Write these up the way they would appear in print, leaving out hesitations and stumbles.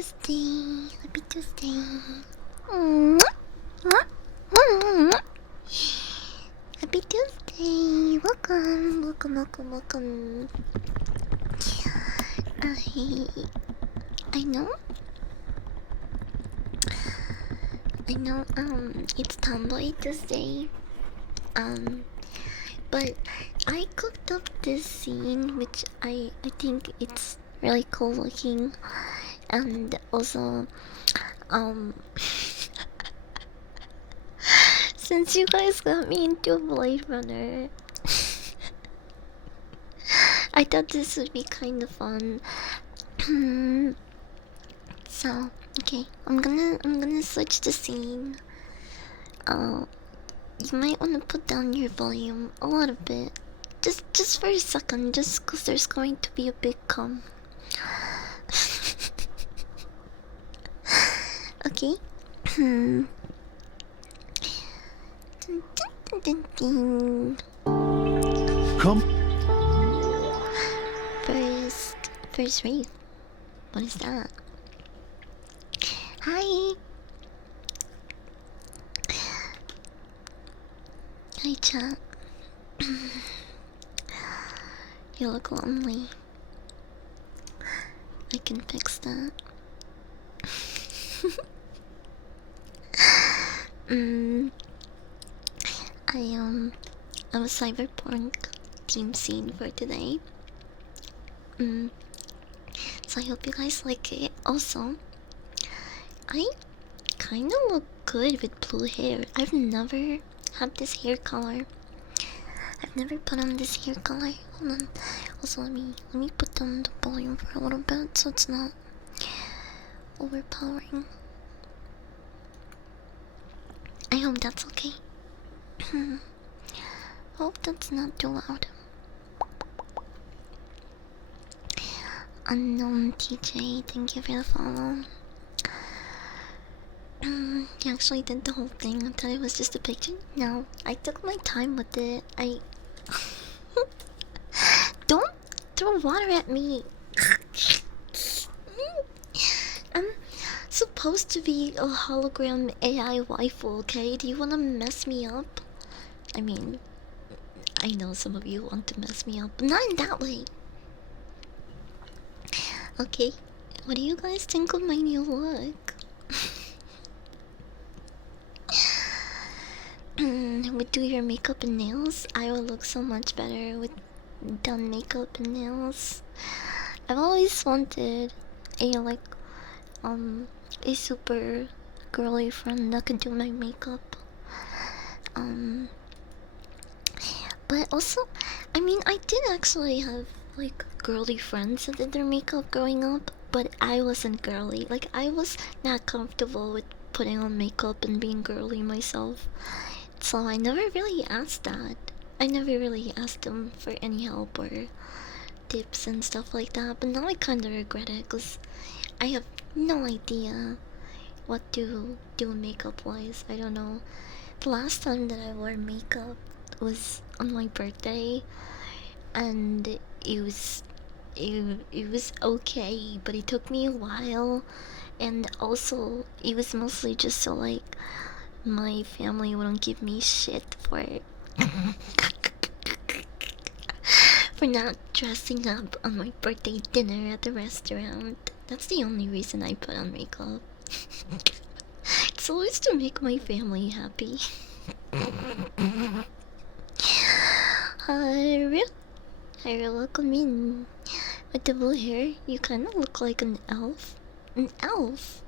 Tuesday. Happy Tuesday. Happy Tuesday. Welcome, welcome, welcome, welcome. I know. It's Tomboy Tuesday. But I cooked up this scene, which I think it's really cool looking, and also, since you guys got me into Blade Runner, I thought this would be kind of fun. So, okay, I'm gonna switch the scene. You might want to put down your volume a little bit, just for a second, just cause there's going to be a big come. Okay. Come. First rave. What is that? Hi. Hi, chat. You look lonely. I can fix that. I'm a cyberpunk theme scene for today. So I hope you guys like it. Also, I kinda look good with blue hair. I've never had this hair color. I've never put on this hair color. Hold on. Also, let me put down the volume for a little bit so it's not overpowering. I hope that's okay. Hope that's not too loud. Unknown TJ, thank you for the follow. You actually did the whole thing. I thought it was just a picture. No, I took my time with it. Don't throw water at me. I'm supposed to be a hologram AI waifu, okay? Do you wanna mess me up? I mean, I know some of you want to mess me up, but not in that way. Okay, what do you guys think of my new look? With do your makeup and nails, I will look so much better with done makeup and nails. I've always wanted a a super girly friend that could do my makeup. But also, I mean, I did actually have like girly friends that did their makeup growing up, but I wasn't girly. Like, I was not comfortable with putting on makeup and being girly myself. So I never really asked that. I never really asked them for any help or tips and stuff like that. But now I kind of regret it because I have no idea what to do makeup wise. I don't know. The last time that I wore makeup was on my birthday, and it was okay, but it took me a while, and also it was mostly just so like my family wouldn't give me shit for for not dressing up on my birthday dinner at the restaurant. That's the only reason I put on makeup. It's always to make my family happy. Hi, welcome in. With the blue hair, you kind of look like an elf. An elf?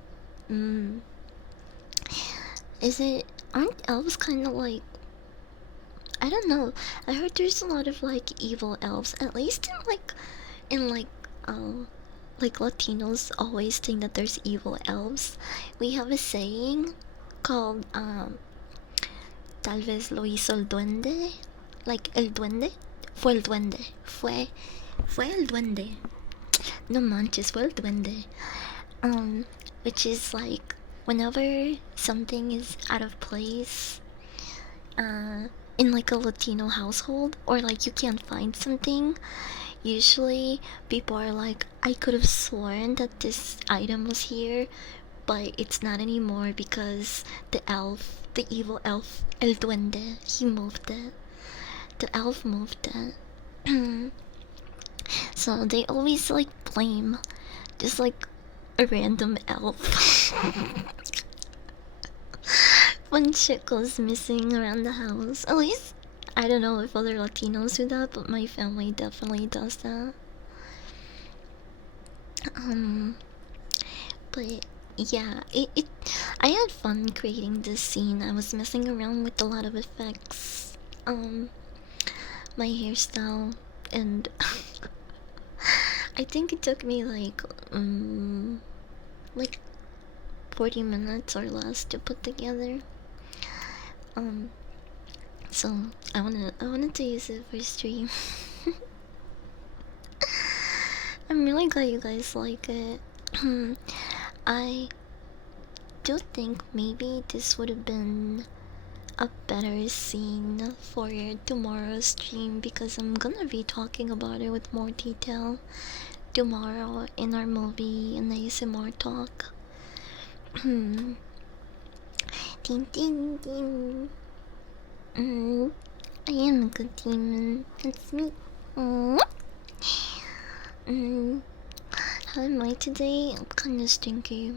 Is it? Aren't elves kind of like? I don't know. I heard there's a lot of like evil elves. At least like Latinos always think that there's evil elves. We have a saying called tal vez lo hizo el duende, like el duende, fue el duende, fue el duende. No manches, fue el duende. Which is like whenever something is out of place, in like a Latino household, or like you can't find something, Usually, people are like, I could have sworn that this item was here, but it's not anymore because the elf, the evil elf, El Duende, he moved it. The elf moved it. So they always like blame just like a random elf when shit goes missing around the house. At least I don't know if other Latinos do that, but my family definitely does that. Um, but yeah, it I had fun creating this scene. I was messing around with a lot of effects. My hairstyle and I think it took me like 40 minutes or less to put together. Um so I wanted to use it for stream. I'm really glad you guys like it. I do think maybe this would have been a better scene for tomorrow's stream because I'm gonna be talking about it with more detail tomorrow in our movie and ASMR talk. Ding ding ding. I am a good demon. It's me. How am I today? I'm kinda stinky.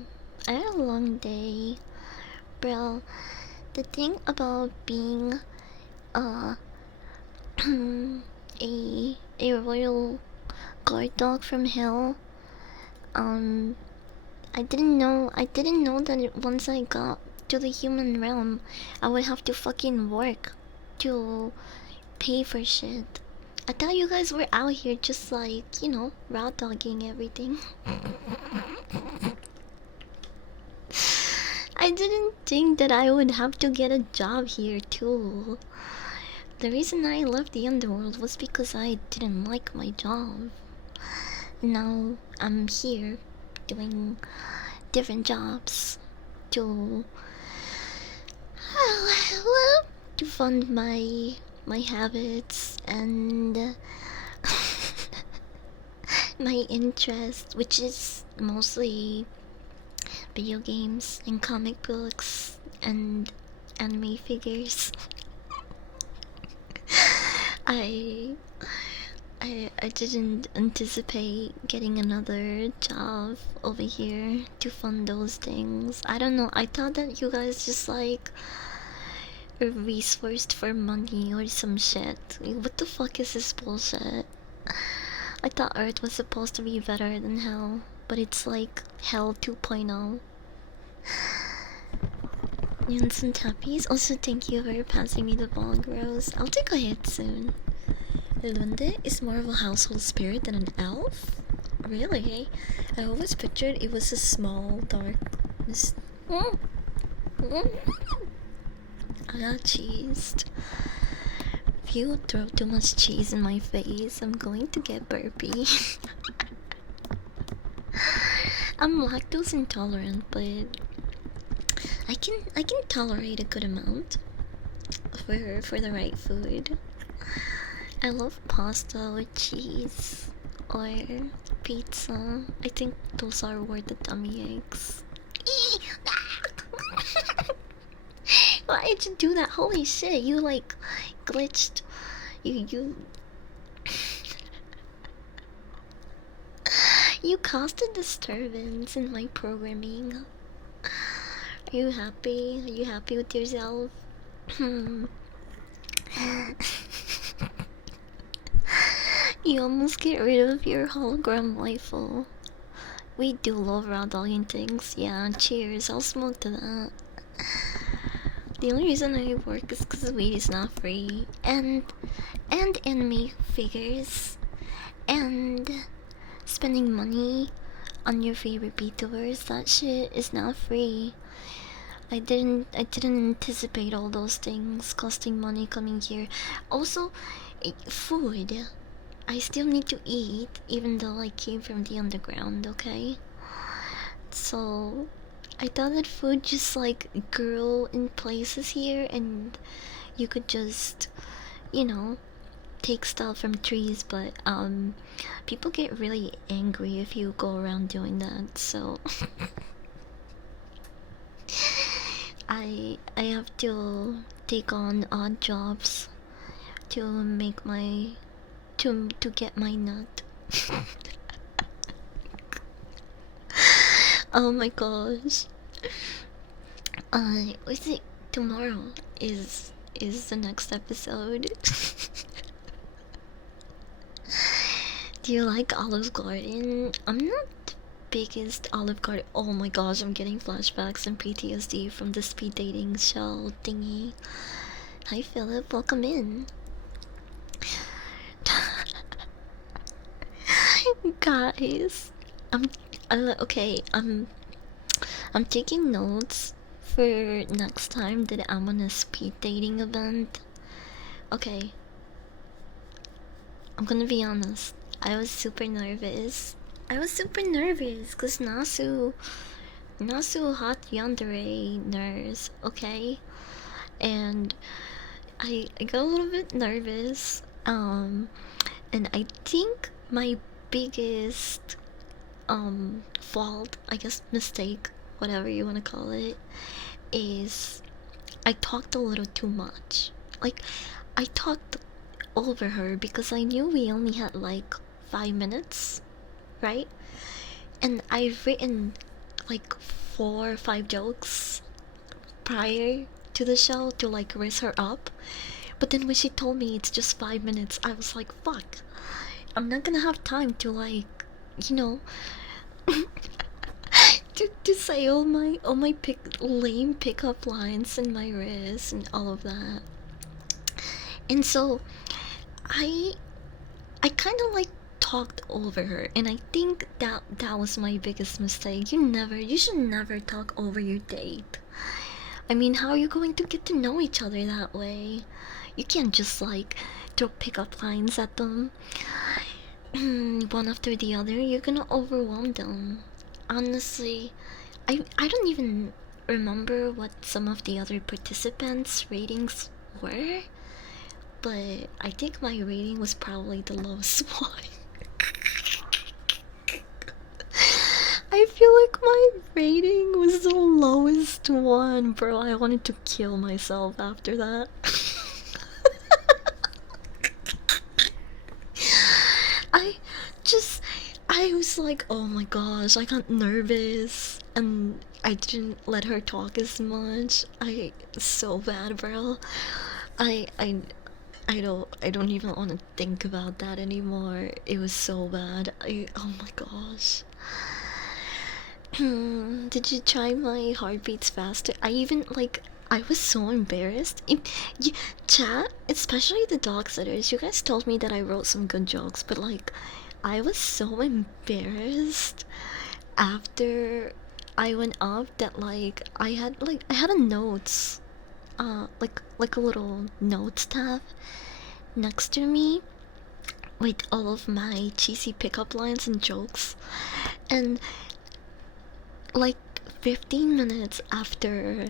I had a long day. Bro, the thing about being uh a royal guard dog from hell, um I didn't know that once I got to the human realm I would have to fucking work to pay for shit. I thought you guys were out here just like, raw dogging everything. I didn't think that I would have to get a job here too. The reason I left the underworld was because I didn't like my job. Now I'm here doing different jobs to to fund my habits and my interest, which is mostly video games and comic books and anime figures. I I didn't anticipate getting another job over here to fund those things. I don't know. I thought that you guys just like resourced for money or some shit. What the fuck is this bullshit? I thought Earth was supposed to be better than Hell, but it's like Hell 2.0. Nuns and tappies. Also, thank you for passing me the ball, Rose. I'll take a hit soon. Lunde is more of a household spirit than an elf? Really? I always pictured it was a small, dark mist. I got cheesed. If you throw too much cheese in my face, I'm going to get burpy. I'm lactose intolerant, but I can tolerate a good amount for the right food. I love pasta with cheese or pizza. I think those are worth the tummy aches. Why did you do that? Holy shit! You like glitched. You you caused a disturbance in my programming. Are you happy? Are you happy with yourself? You almost get rid of your hologram waifu. We do love raw dogging things. Yeah, cheers. I'll smoke to that. The only reason I work is because weed is not free. And anime figures. And spending money on your favorite VTubers. That shit is not free. I didn't anticipate all those things costing money coming here. Also, food. I still need to eat, even though I came from the underground, okay? So, I thought that food just like grew in places here and you could just, you know, take stuff from trees, but people get really angry if you go around doing that. So I have to take on odd jobs to make my to get my nut. Oh my gosh. Is it tomorrow? Is the next episode? Do you like Olive Garden? I'm not the biggest Olive Garden. Oh my gosh, I'm getting flashbacks and PTSD from the speed dating show thingy. Hi Philip, welcome in. Guys, I'm okay. I'm taking notes for next time that I'm on a speed dating event. Okay, I'm gonna be honest. I was super nervous. I was super nervous because Nasu hot yandere nurse, okay? And I got a little bit nervous. And I think my biggest fault, I guess mistake, whatever you wanna call it, is I talked a little too much. Like I talked over her because I knew we only had like 5 minutes, right? And I've written like 4 or 5 jokes prior to the show to like raise her up. But then when she told me it's just 5 minutes, I was like, fuck. I'm not gonna have time to like, you know, to say all my lame pickup lines and my wrist and all of that. And so I kind of like talked over her, and I think that was my biggest mistake. You should never talk over your date. I mean, how are you going to get to know each other that way? You can't just like throw pickup lines at them one after the other. You're gonna overwhelm them. Honestly, I don't even remember what some of the other participants' ratings were, but I think my rating was probably the lowest one. I feel like my rating was the lowest one, bro. I wanted to kill myself after that. I just, I was like, oh my gosh, I got nervous and I didn't let her talk as much. So bad, bro. I, I, I don't even want to think about that anymore. It was so bad. Oh my gosh. Did you try my heartbeats faster? I was so embarrassed. Chat, especially the dog sitters, you guys told me that I wrote some good jokes, but like, I was so embarrassed after I went up that I had a notes, like a little notes tab next to me with all of my cheesy pickup lines and jokes, and like 15 minutes after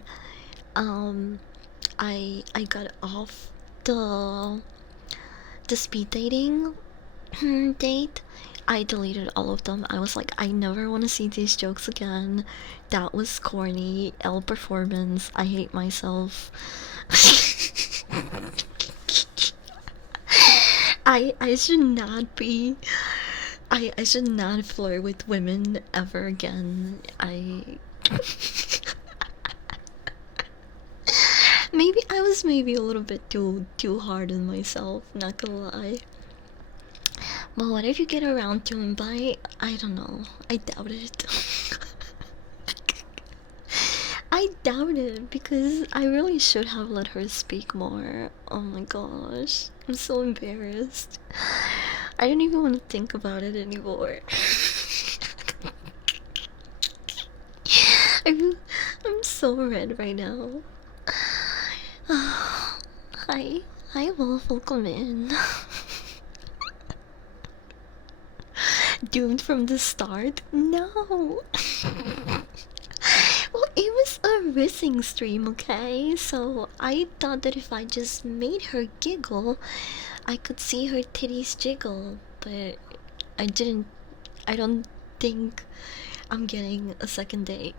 I got off the speed dating date, I deleted all of them. I was like, I never want to see these jokes again. That was corny. L performance. I hate myself. I should not be. I should not flirt with women ever again. Maybe I was maybe a little bit too hard on myself, not gonna lie. But what if you get around to invite? I don't know. I doubt it. I doubt it because I really should have let her speak more. Oh my gosh. I'm so embarrassed. I don't even want to think about it anymore. I'm so red right now. Hi. Hi, Wolf. Welcome in. Doomed from the start? No. Well, it was a racing stream, okay? So I thought that if I just made her giggle, I could see her titties jiggle, but I didn't. I don't think I'm getting a second date.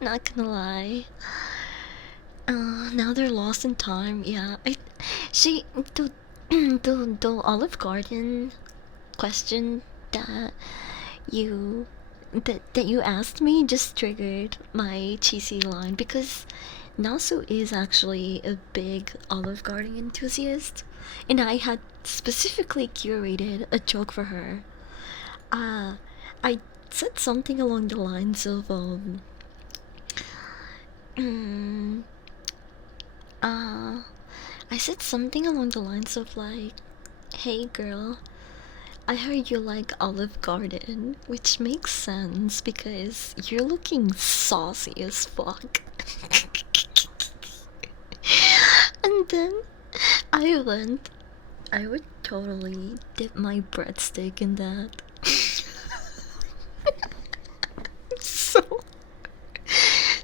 Not gonna lie. Now they're lost in time. Yeah, she the Olive Garden question that you that you asked me just triggered my cheesy line because Nasu is actually a big Olive Garden enthusiast, and I had specifically curated a joke for her. Uh, I said something along the lines of mm, uh, I said something along the lines of like, "Hey girl, I heard you like Olive Garden," which makes sense because you're looking saucy as fuck. And then I went, I would totally dip my breadstick in that. so,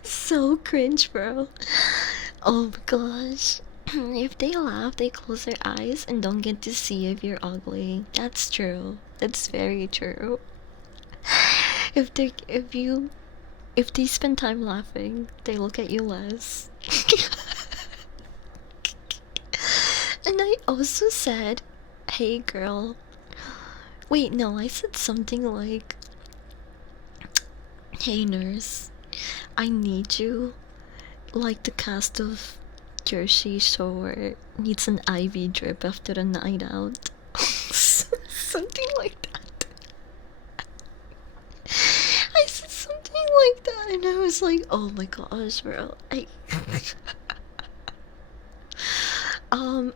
so cringe, bro. Oh my gosh. If they laugh, they close their eyes and don't get to see if you're ugly. That's true. That's very true. If they spend time laughing, they look at you less. And I also said, "Hey girl." Wait, no, I said something like, "Hey nurse, I need you." Like the cast of Jersey Shore needs an IV drip after a night out. Something like that. I said something like that, and I was like, "Oh my gosh, bro!"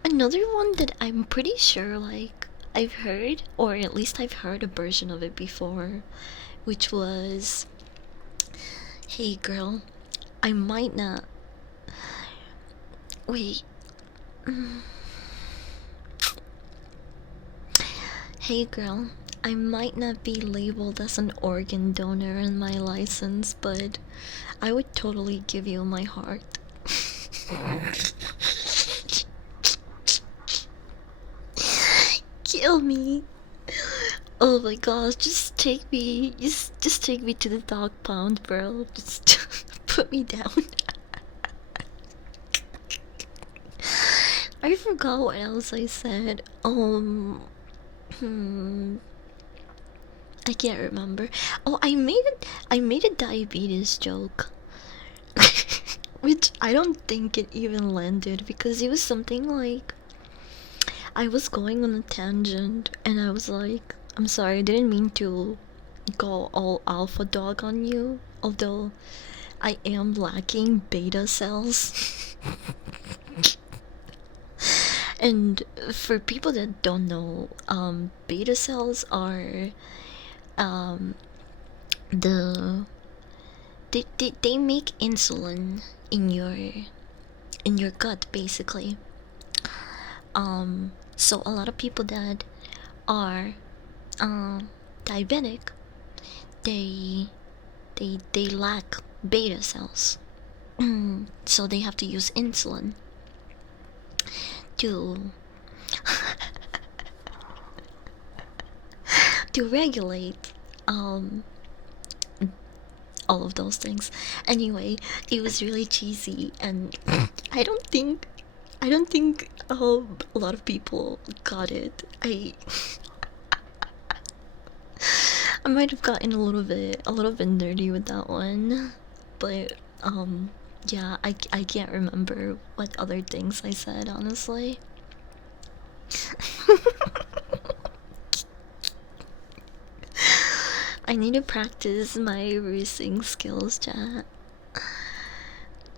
Another one that I'm pretty sure, like, I've heard, or at least I've heard a version of it before, which was, "Hey girl, I might not. Wait. Hey girl, I might not be labeled as an organ donor in my license, but I would totally give you my heart." Kill me. Oh my gosh, just take me to the dog pound, bro. Just put me down. I forgot what else I said. I can't remember. Oh, I made a diabetes joke. Which I don't think it even landed because it was something like I was going on a tangent and I was like, "I'm sorry, I didn't mean to go all alpha dog on you, although I am lacking beta cells." And for people that don't know, beta cells are um, the they make insulin in your gut basically. So a lot of people that are diabetic, they they lack beta cells. So they have to use insulin to to regulate all of those things. Anyway, it was really cheesy, and I don't think a lot of people got it. I might have gotten a little bit nerdy with that one, but yeah, I can't remember what other things I said honestly. I need to practice my racing skills, chat.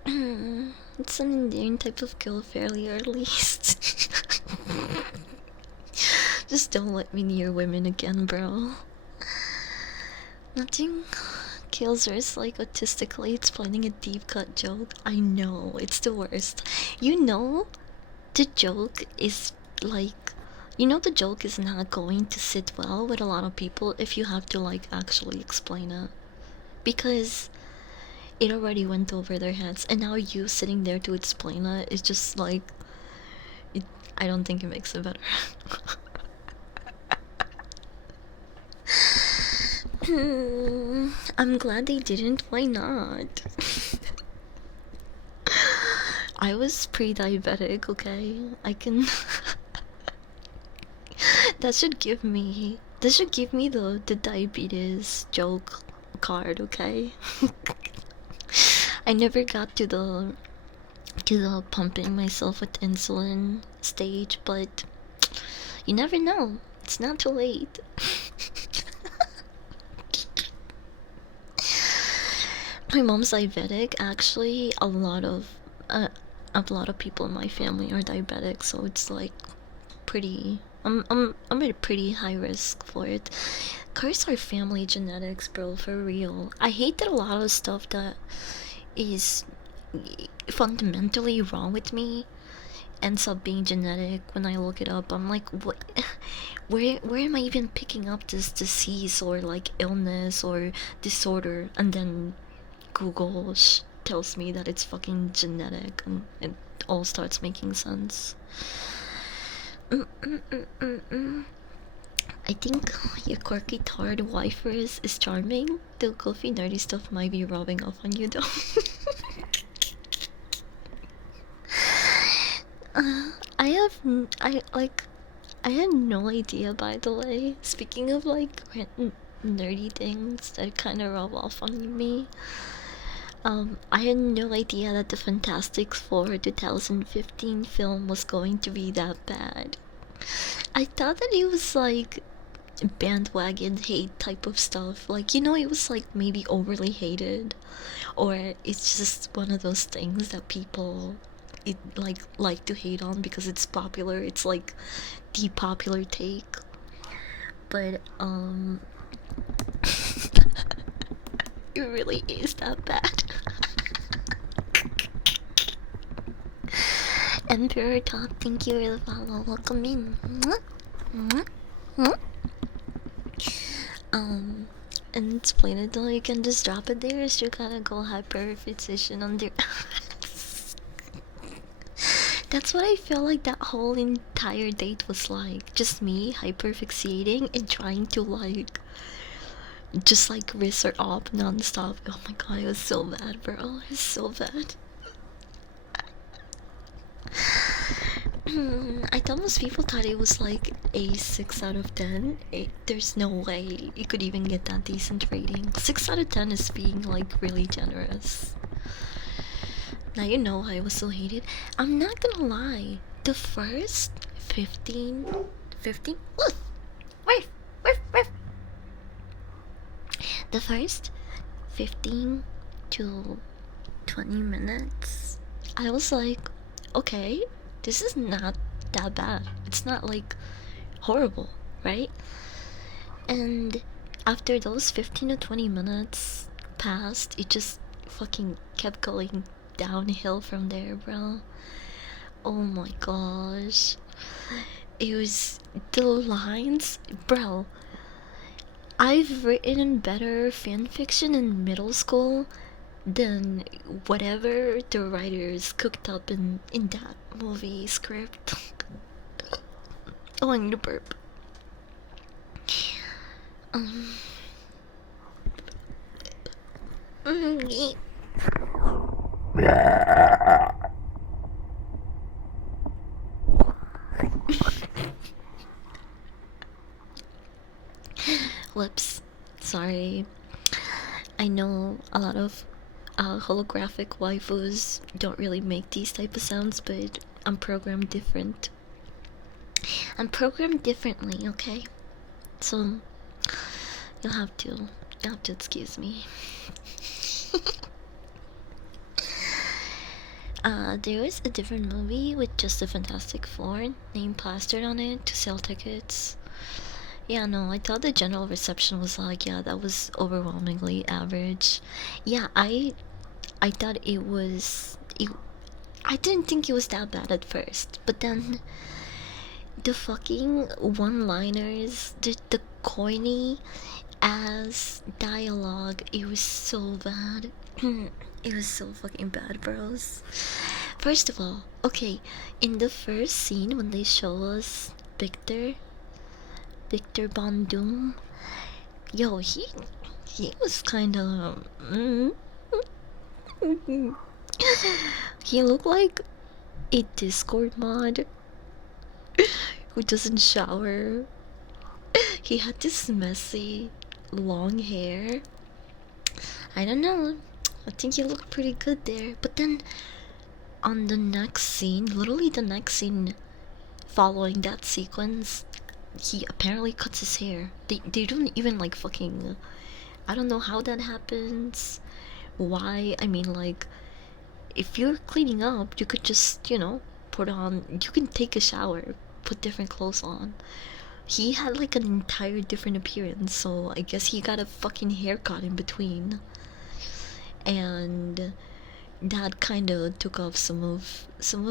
It's an endearing type of kill failure, at least. Just don't let me near women again, bro. Nothing kills worse like autistically explaining a deep cut joke. I know, it's the worst. You know, the joke is like, the joke is not going to sit well with a lot of people if you have to like actually explain it. because it already went over their heads, and now you sitting there to explain it is just like it, I don't think it makes it better. I'm glad they didn't. Why not? I was pre-diabetic, okay? I can. That should give me the diabetes joke card, okay? I never got to the pumping myself with insulin stage, but you never know. It's not too late. My mom's diabetic. Actually, a lot of people in my family are diabetic, so it's like pretty. I'm at a pretty high risk for it. Curse our family genetics, bro, for real. I hate that a lot of stuff that is fundamentally wrong with me ends up being genetic. When I look it up, I'm like, what? Where am I even picking up this disease or like illness or disorder? And then Google tells me that it's fucking genetic, and it all starts making sense. I think your quirky tard wifers is charming. The goofy nerdy stuff might be rubbing off on you though. I have I like I had no idea, by the way. Speaking of like nerdy things that kind of rub off on me, I had no idea that the Fantastic Four 2015 film was going to be that bad. I thought that it was like bandwagon hate type of stuff. Like, it was like maybe overly hated, or it's just one of those things that people like to hate on because it's popular. It's like the popular take. But it really is that bad. Emperor Top, thank you for the follow. Welcome in. Mwah. Mwah. And explain it though, you can just drop it there, so you gotta go hyperfixation on there. That's what I feel like that whole entire date was like. Just me hyperfixating and trying to like just like wrist her up non-stop. Oh my god, it was so bad, bro. It was so bad. I thought most people thought it was like a 6 out of 10. There's no way you could even get that decent rating. 6 out of 10 is being like really generous. Now you know why I was so hated. I'm not gonna lie. The first 15. Woof! Woof! Woof! Woof! The first 15 to 20 minutes, I was like, okay, this is not that bad. It's not like horrible, right? And after those 15 to 20 minutes passed, it just fucking kept going downhill from there, bro. Oh my gosh. It was the lines, bro. I've written better fanfiction in middle school than whatever the writers cooked up in that movie script. Oh, I need a burp. Whoops. Sorry. I know a lot of holographic waifus don't really make these type of sounds, but I'm programmed different. I'm programmed differently, okay? So you'll have to excuse me. There was a different movie with just a Fantastic Four name plastered on it to sell tickets. Yeah, no, I thought the general reception was like, yeah, that was overwhelmingly average. Yeah, I thought it was. I didn't think it was that bad at first, but then the fucking one-liners, the corny As dialogue, it was so bad. It was so fucking bad, bros. First of all, okay, in the first scene when they show us Victor Von Doom, yo, he was kind of he looked like a Discord mod who doesn't shower. He had this messy long hair. I don't know. I think he looked pretty good there. But then on the next scene, literally the next scene following that sequence, he apparently cuts his hair. They don't even like fucking. I don't know how that happens. Why? I mean, like, if you're cleaning up, you could just, put on. You can take a shower, put different clothes on. He had like an entire different appearance, so I guess he got a fucking haircut in between. And that kind of took off some of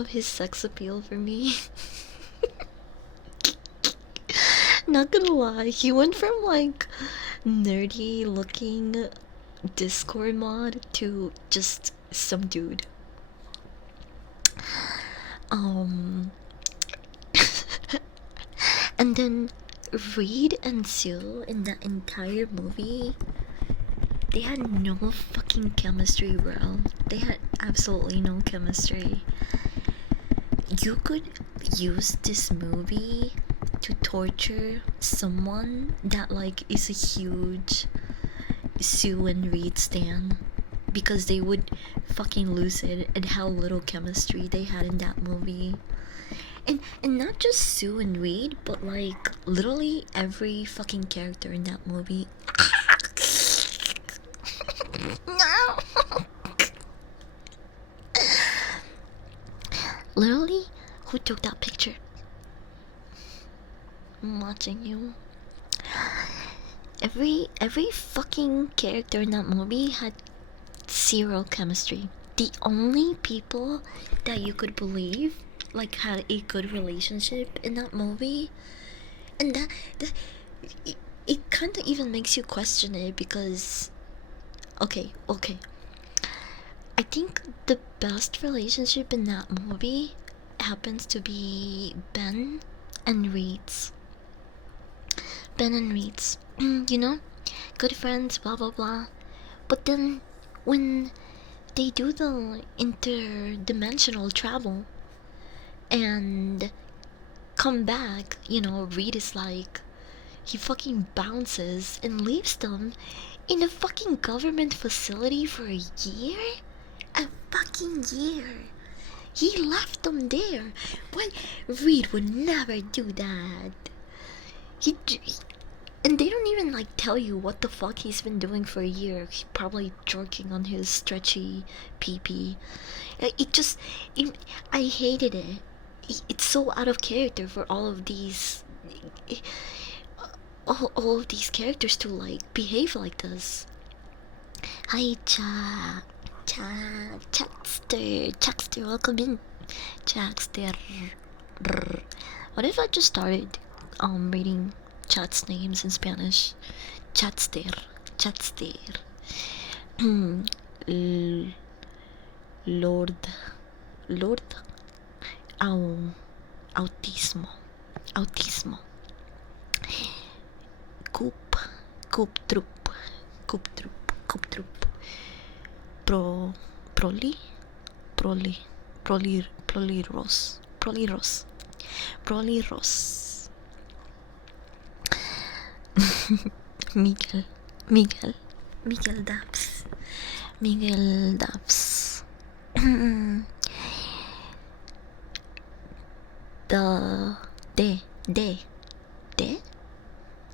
his sex appeal for me. Not gonna lie, he went from like nerdy looking Discord mod to just some dude. Um and then Reed and Sue in that entire movie, they had no fucking chemistry, bro. They had absolutely no chemistry. You could use this movie to torture someone that like is a huge Sue and Reed stan, because they would fucking lose it at how little chemistry they had in that movie. And not just Sue and Reed, but like literally every fucking character in that movie. No. Literally, who took that picture? I'm watching you. Every fucking character in that movie had zero chemistry. The only people that you could believe like had a good relationship in that movie, and that it kind of even makes you question it, because okay, I think the best relationship in that movie happens to be and Reed's. Ben and Reed's. Good friends, blah blah blah. But then when they do the interdimensional travel and come back, Reed is like, he fucking bounces and leaves them in a fucking government facility for a year? A fucking year. He left them there. What? Reed would never do that. He and they don't even like tell you what the fuck he's been doing for a year. He's probably jerking on his stretchy pee-pee. I hated it. It's so out of character for all of these all of these characters to like behave like this. Hi, Chuckster, welcome in. Chuckster. What if I just started reading chat's names in Spanish? Chatster. Lord. Autismo. Coop Troop. Pro. Proli. Proliros. Miguel Daps.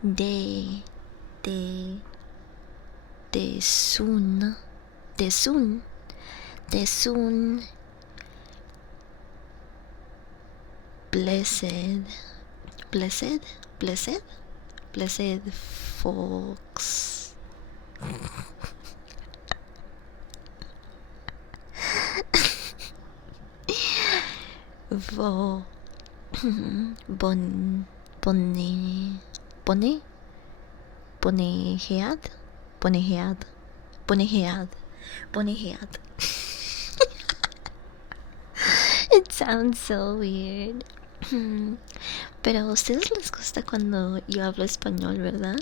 The de soon blessed folks. Vo bonne Ponehead? Ponehead. Ponehead. Ponehead. It sounds so weird. Pero a ustedes les gusta cuando yo hablo español, ¿verdad?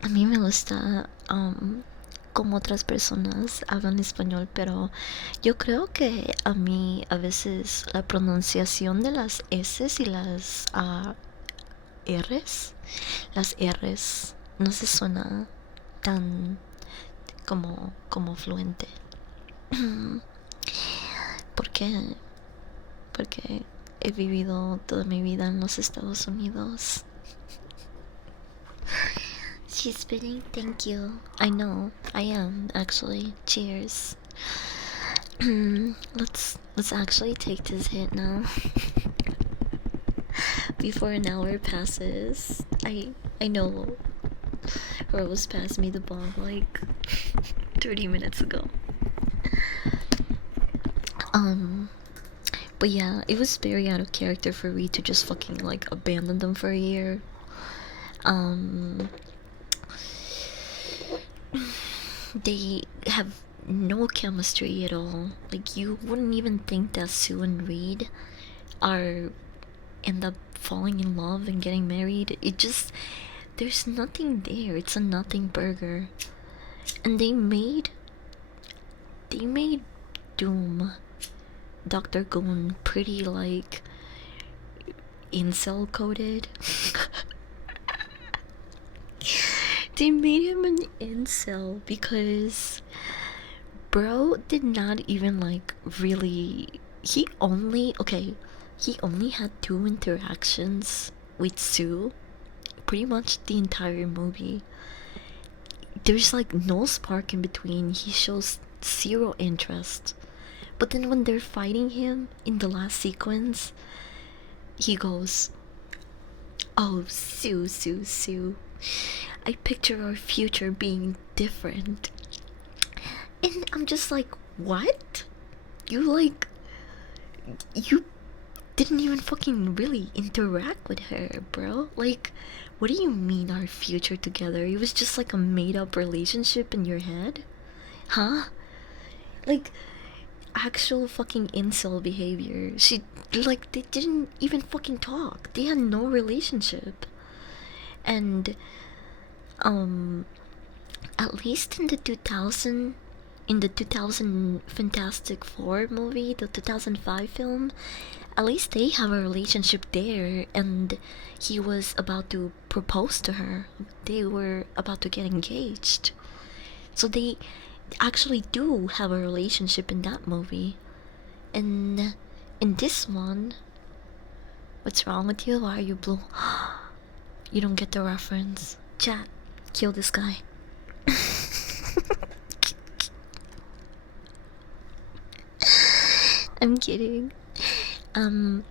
A mí me gusta como otras personas hablan español, pero yo creo que a mí a veces la pronunciación de las S y las R's, las R's no se suena tan como fluente. ¿Por qué? Porque he vivido toda mi vida en los Estados Unidos. She's spitting. Thank you. I know. I am actually. Cheers. let's actually take this hit now. Before an hour passes. I know Rose passed me the bong like 30 minutes ago. But yeah, it was very out of character for Reed to just fucking like abandon them for a year. They have no chemistry at all. Like, you wouldn't even think that Sue and Reed are end up falling in love and getting married. It just, there's nothing there. It's a nothing burger. And they made Doom, Dr. Goon, pretty like incel coded. They made him an incel because bro did not even like really, he only had 2 interactions with Sue pretty much the entire movie. There's like no spark in between. He shows 0 interest. But then when they're fighting him in the last sequence, he goes, "Oh, Sue, Sue, Sue, I picture our future being different." And I'm just like, what? You didn't even fucking really interact with her, bro. Like, what do you mean our future together? It was just like a made up relationship in your head? Huh? Like, actual fucking incel behavior. They didn't even fucking talk. They had no relationship. And, at least in the 2000 Fantastic Four movie, the 2005 film, at least they have a relationship there, and he was about to propose to her. They were about to get engaged. So they actually do have a relationship in that movie. And in this one, what's wrong with you? Why are you blue? You don't get the reference. Chat, kill this guy. I'm kidding. I'm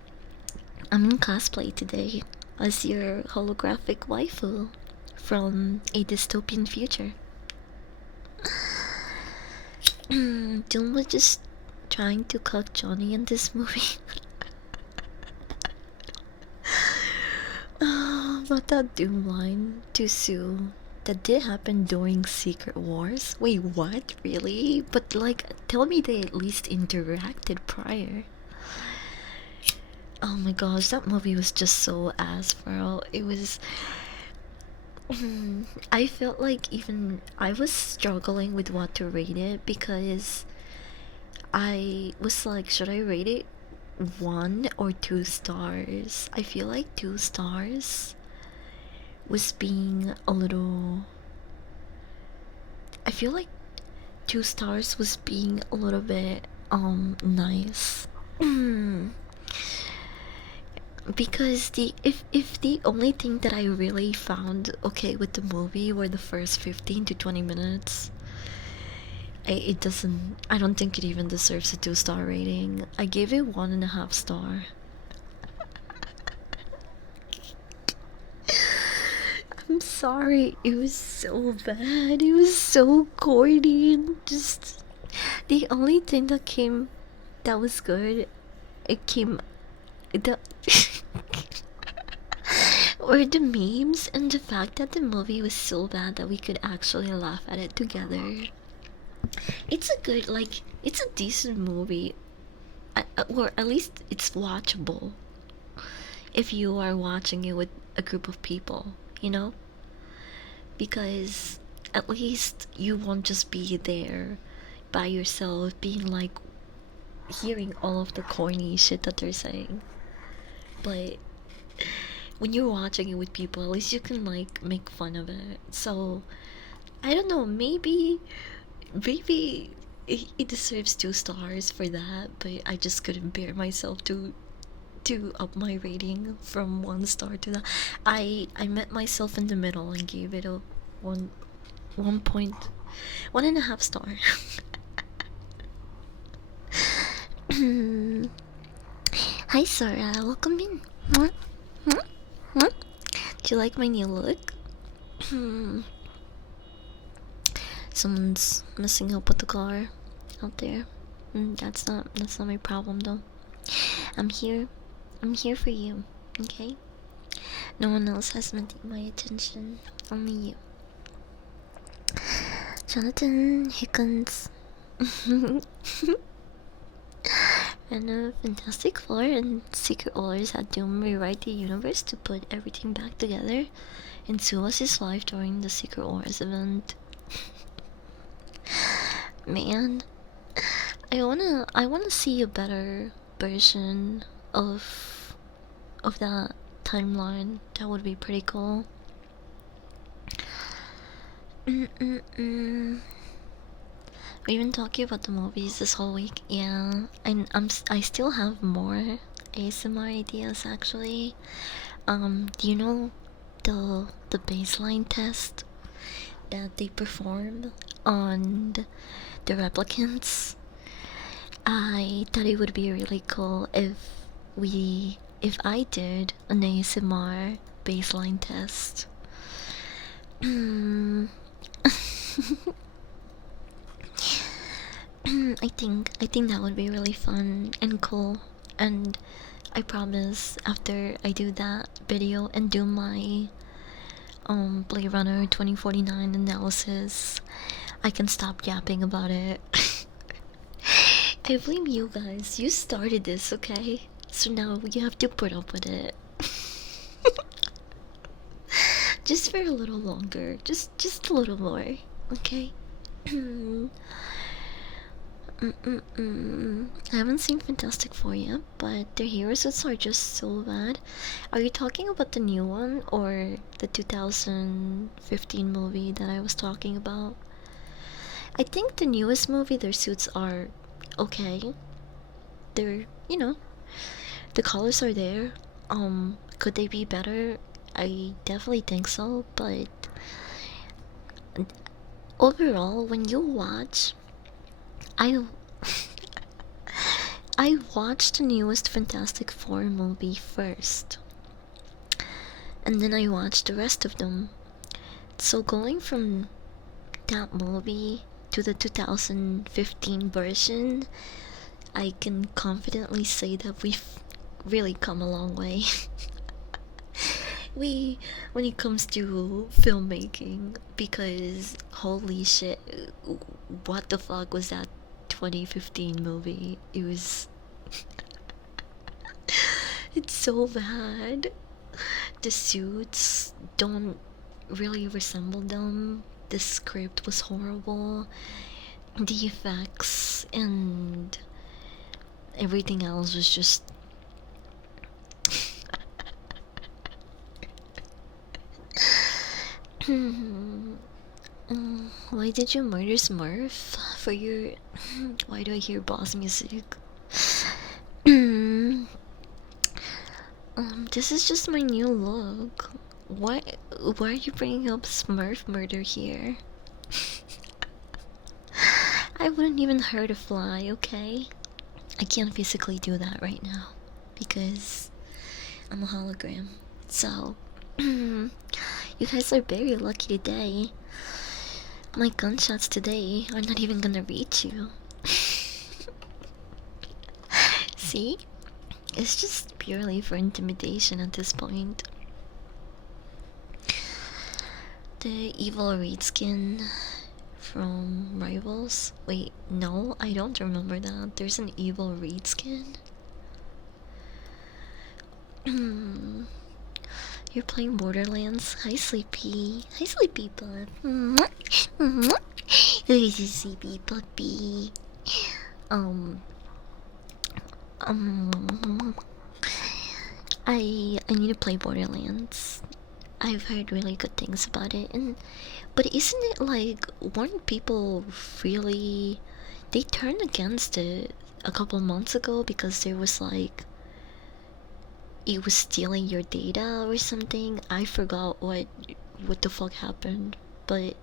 in cosplay today as your holographic waifu from a dystopian future. Doom was just trying to cut Johnny in this movie. But that Doom line to Sue, that did happen during Secret Wars? Wait, what? Really? But like, tell me they at least interacted prior. Oh my gosh, that movie was just so ass, bro. It was... I felt like even I was struggling with what to rate it, because I was like, should I rate it 1 or 2 stars? I feel like 2 stars was being a little... I feel like 2 stars was being a little bit nice. Because if the only thing that I really found okay with the movie were the first 15 to 20 minutes, I don't think it even deserves a 2-star rating. I gave it 1.5 star. I'm sorry, it was so bad. It was so corny. Just the only thing that was good, it came the Or the memes and the fact that the movie was so bad that we could actually laugh at it together. It's a good, like, it's a decent movie. Or at least it's watchable if you are watching it with a group of people, you know? Because at least you won't just be there by yourself being like hearing all of the corny shit that they're saying. But when you're watching it with people, at least you can like make fun of it. So I don't know, maybe it deserves 2 stars for that, but I just couldn't bear myself to up my rating from 1 star to that. I met myself in the middle and gave it a one 1.5 star. Hi Sarah, welcome in. Huh? Huh? Huh? Do you like my new look? Someone's messing up with the car out there. That's not my problem though. I'm here. I'm here for you. Okay? No one else has my attention. Only you. Jonathan Hickens. And Fantastic Four and Secret Wars had Doom rewrite the universe to put everything back together, and Sue was his wife during the Secret Wars event. Man, I wanna see a better version of that timeline. That would be pretty cool. We've been talking about the movies this whole week. Yeah, I still have more ASMR ideas actually. Do you know the baseline test that they performed on the replicants? I thought it would be really cool if I did an ASMR baseline test. I think that would be really fun and cool, and I promise after I do that video and do my Blade Runner 2049 analysis, I can stop yapping about it. I blame you guys. You started this, okay? So now you have to put up with it. Just for a little longer. Just a little more, okay? I haven't seen Fantastic Four yet, but their hero suits are just so bad. Are you talking about the new one or the 2015 movie that I was talking about? I think the newest movie, their suits are okay. They're, the colors are there. Could they be better? I definitely think so, but overall, when you watch, I I watched the newest Fantastic Four movie first, and then I watched the rest of them. So going from that movie to the 2015 version, I can confidently say that we've really come a long way. When it comes to filmmaking, because holy shit, what the fuck was that 2015 movie? It was it's so bad. The suits don't really resemble them. The script was horrible. The effects and everything else was just why did you murder Smurf for your why do I hear boss music? This is just my new look. Why are you bringing up Smurf murder here? I wouldn't even hurt a fly, okay? I can't physically do that right now because I'm a hologram. So, you guys are very lucky today. My gunshots today are not even gonna reach you. See? It's just purely for intimidation at this point. The evil Reed skin from Rivals. Wait, no, I don't remember that. There's an evil Reed skin. You're playing Borderlands. Hi, Sleepy. Hi, Sleepy Bud. Who's a Sleepy Puppy? Um, um, I need to play Borderlands. I've heard really good things about it, but isn't it like, weren't people really, they turned against it a couple months ago because there was like, it was stealing your data or something. I forgot what the fuck happened, but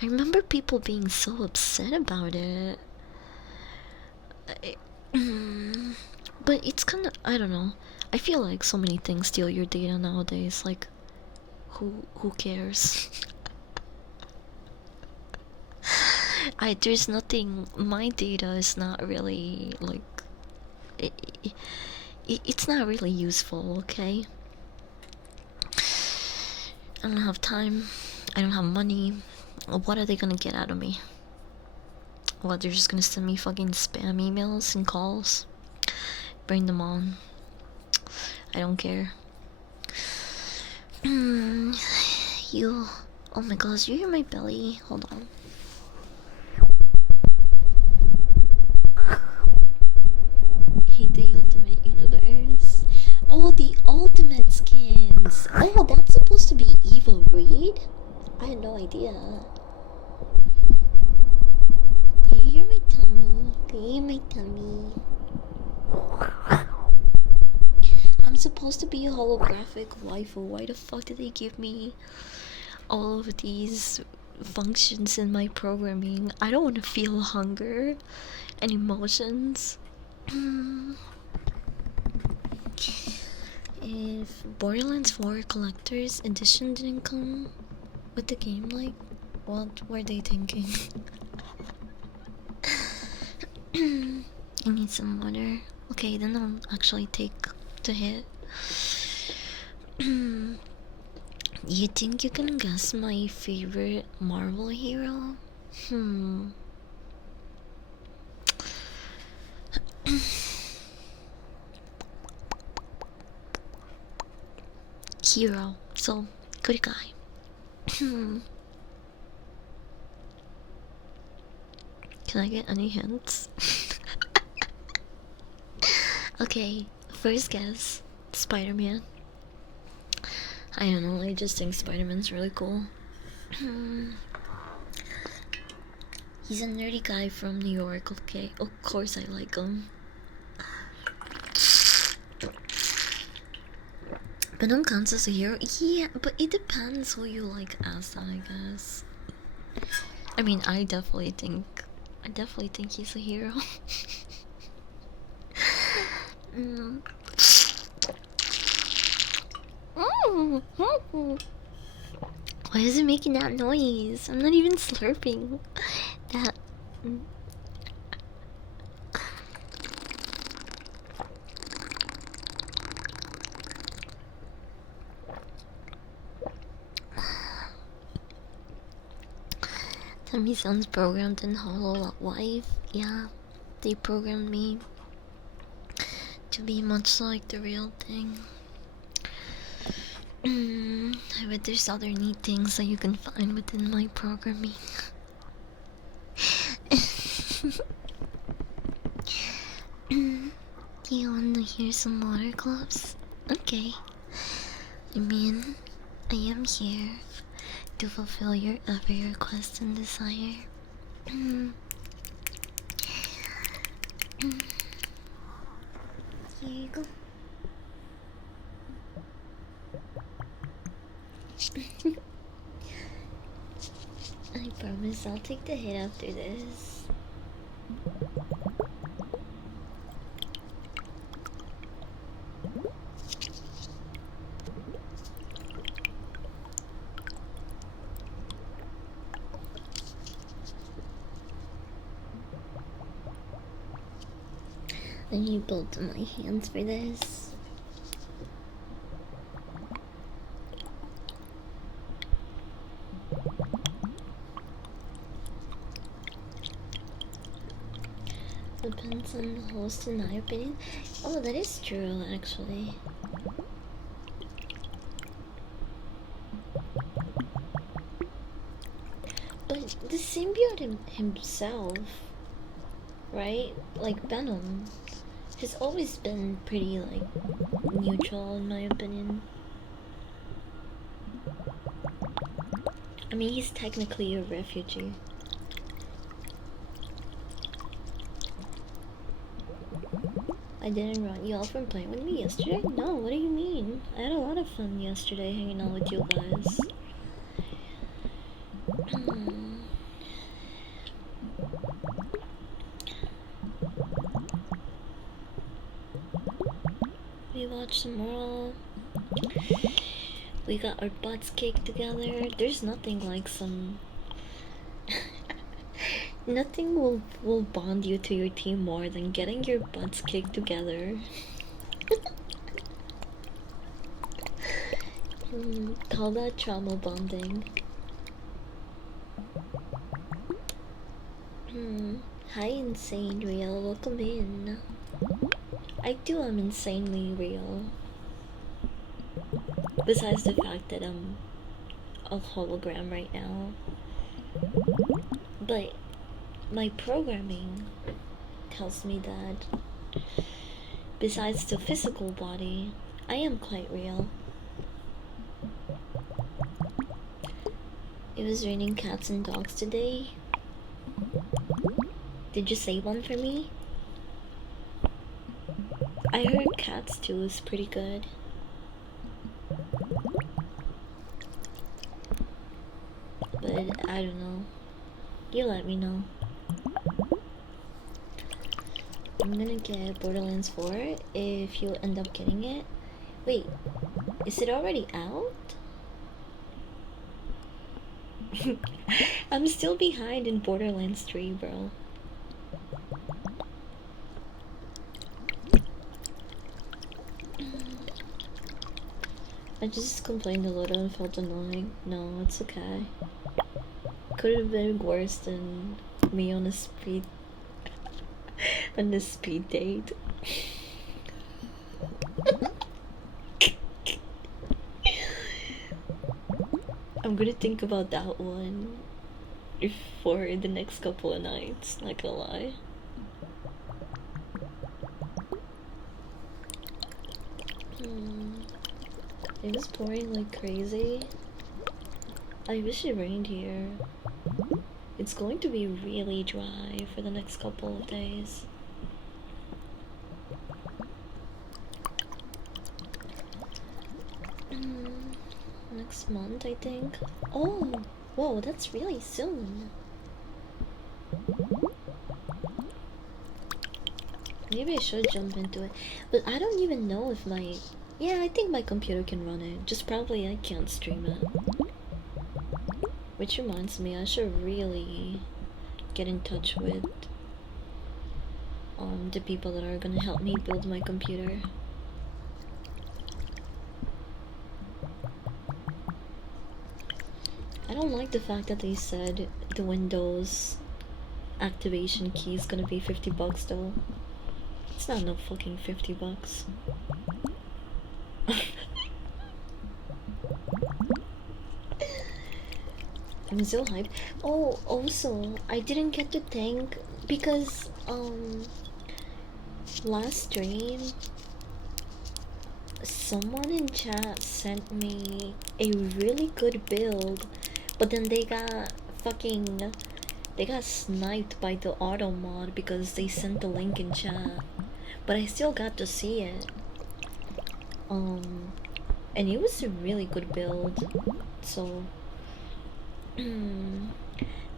I remember people being so upset about it. But it's kind of, I don't know. I feel like so many things steal your data nowadays. Like, who cares? There's nothing. My data is not really like. It's not really useful. Okay. I don't have time. I don't have money. What are they gonna get out of me? What, they're just gonna send me fucking spam emails and calls? Bring them on. I don't care. You. Oh my gosh, you hear my belly? Hold on. Hate the ultimate universe. Oh, the ultimate skins. Oh, that's supposed to be Evil Reed? I had no idea. Can you hear my tummy? Can you hear my tummy? I'm supposed to be a holographic waifu. Why the fuck did they give me all of these functions in my programming? I don't want to feel hunger and emotions. If Borderlands 4 Collector's Edition didn't come with the game, like, what were they thinking? I need some water. Okay, then I'll actually take the hit. You think you can guess my favorite Marvel hero? Hero. So, good guy. Can I get any hints? Okay, first guess, Spider-Man. I don't know, I just think Spider-Man's really cool. He's a nerdy guy from New York, okay? Of course I like him. Venom counts as a hero? Yeah, but it depends who you like as that, I guess. I mean, I definitely think he's a hero. Why is it making that noise? I'm not even slurping. That. Tummy sounds programmed in Hollow Life. Yeah, they programmed me to be much like the real thing. I bet there's other neat things that you can find within my programming. Do you want to hear some water gloves? Okay. I mean, I am here to fulfill your every request and desire. Here you go. I promise I'll take the hit after this. I need both of my hands for this. Depends on the host, in my opinion. Oh, that is true, actually. But the symbiote himself, right? Like Venom, has always been pretty, like, neutral, in my opinion. I mean, he's technically a refugee. I didn't run you off from playing with me yesterday? No, what do you mean? I had a lot of fun yesterday hanging out with you guys. We watched some more. We got our butts kicked together. There's nothing like some... Nothing will bond you to your team more than getting your butts kicked together. Call that trauma bonding. Hi, Insane Real. Welcome in. I too am insanely real. Besides the fact that I'm a hologram right now. But my programming tells me that besides the physical body, I am quite real. It was raining cats and dogs today. Did you save one for me? I heard cats too is pretty good. But I don't know. You let me know. I'm gonna get Borderlands 4 if you end up getting it. Wait, is it already out? I'm still behind in Borderlands 3, bro. I just complained a little and felt annoying. No, it's okay. Could have been worse than me on a speed date. I'm gonna think about that one for the next couple of nights, not gonna lie. It was pouring like crazy. I wish it rained here. It's going to be really dry for the next couple of days. Next month, I think. Oh, whoa, that's really soon. Maybe I should jump into it, but I don't even know if my... Yeah, I think my computer can run it, just probably I can't stream it. Which reminds me, I should really get in touch with the people that are gonna help me build my computer. I don't like the fact that they said the Windows activation key is gonna be $50 though. It's not no fucking $50. I'm so hyped. Oh, also, I didn't get to thank because last stream someone in chat sent me a really good build, but then they got sniped by the auto mod because they sent the link in chat, but I still got to see it. And it was a really good build, so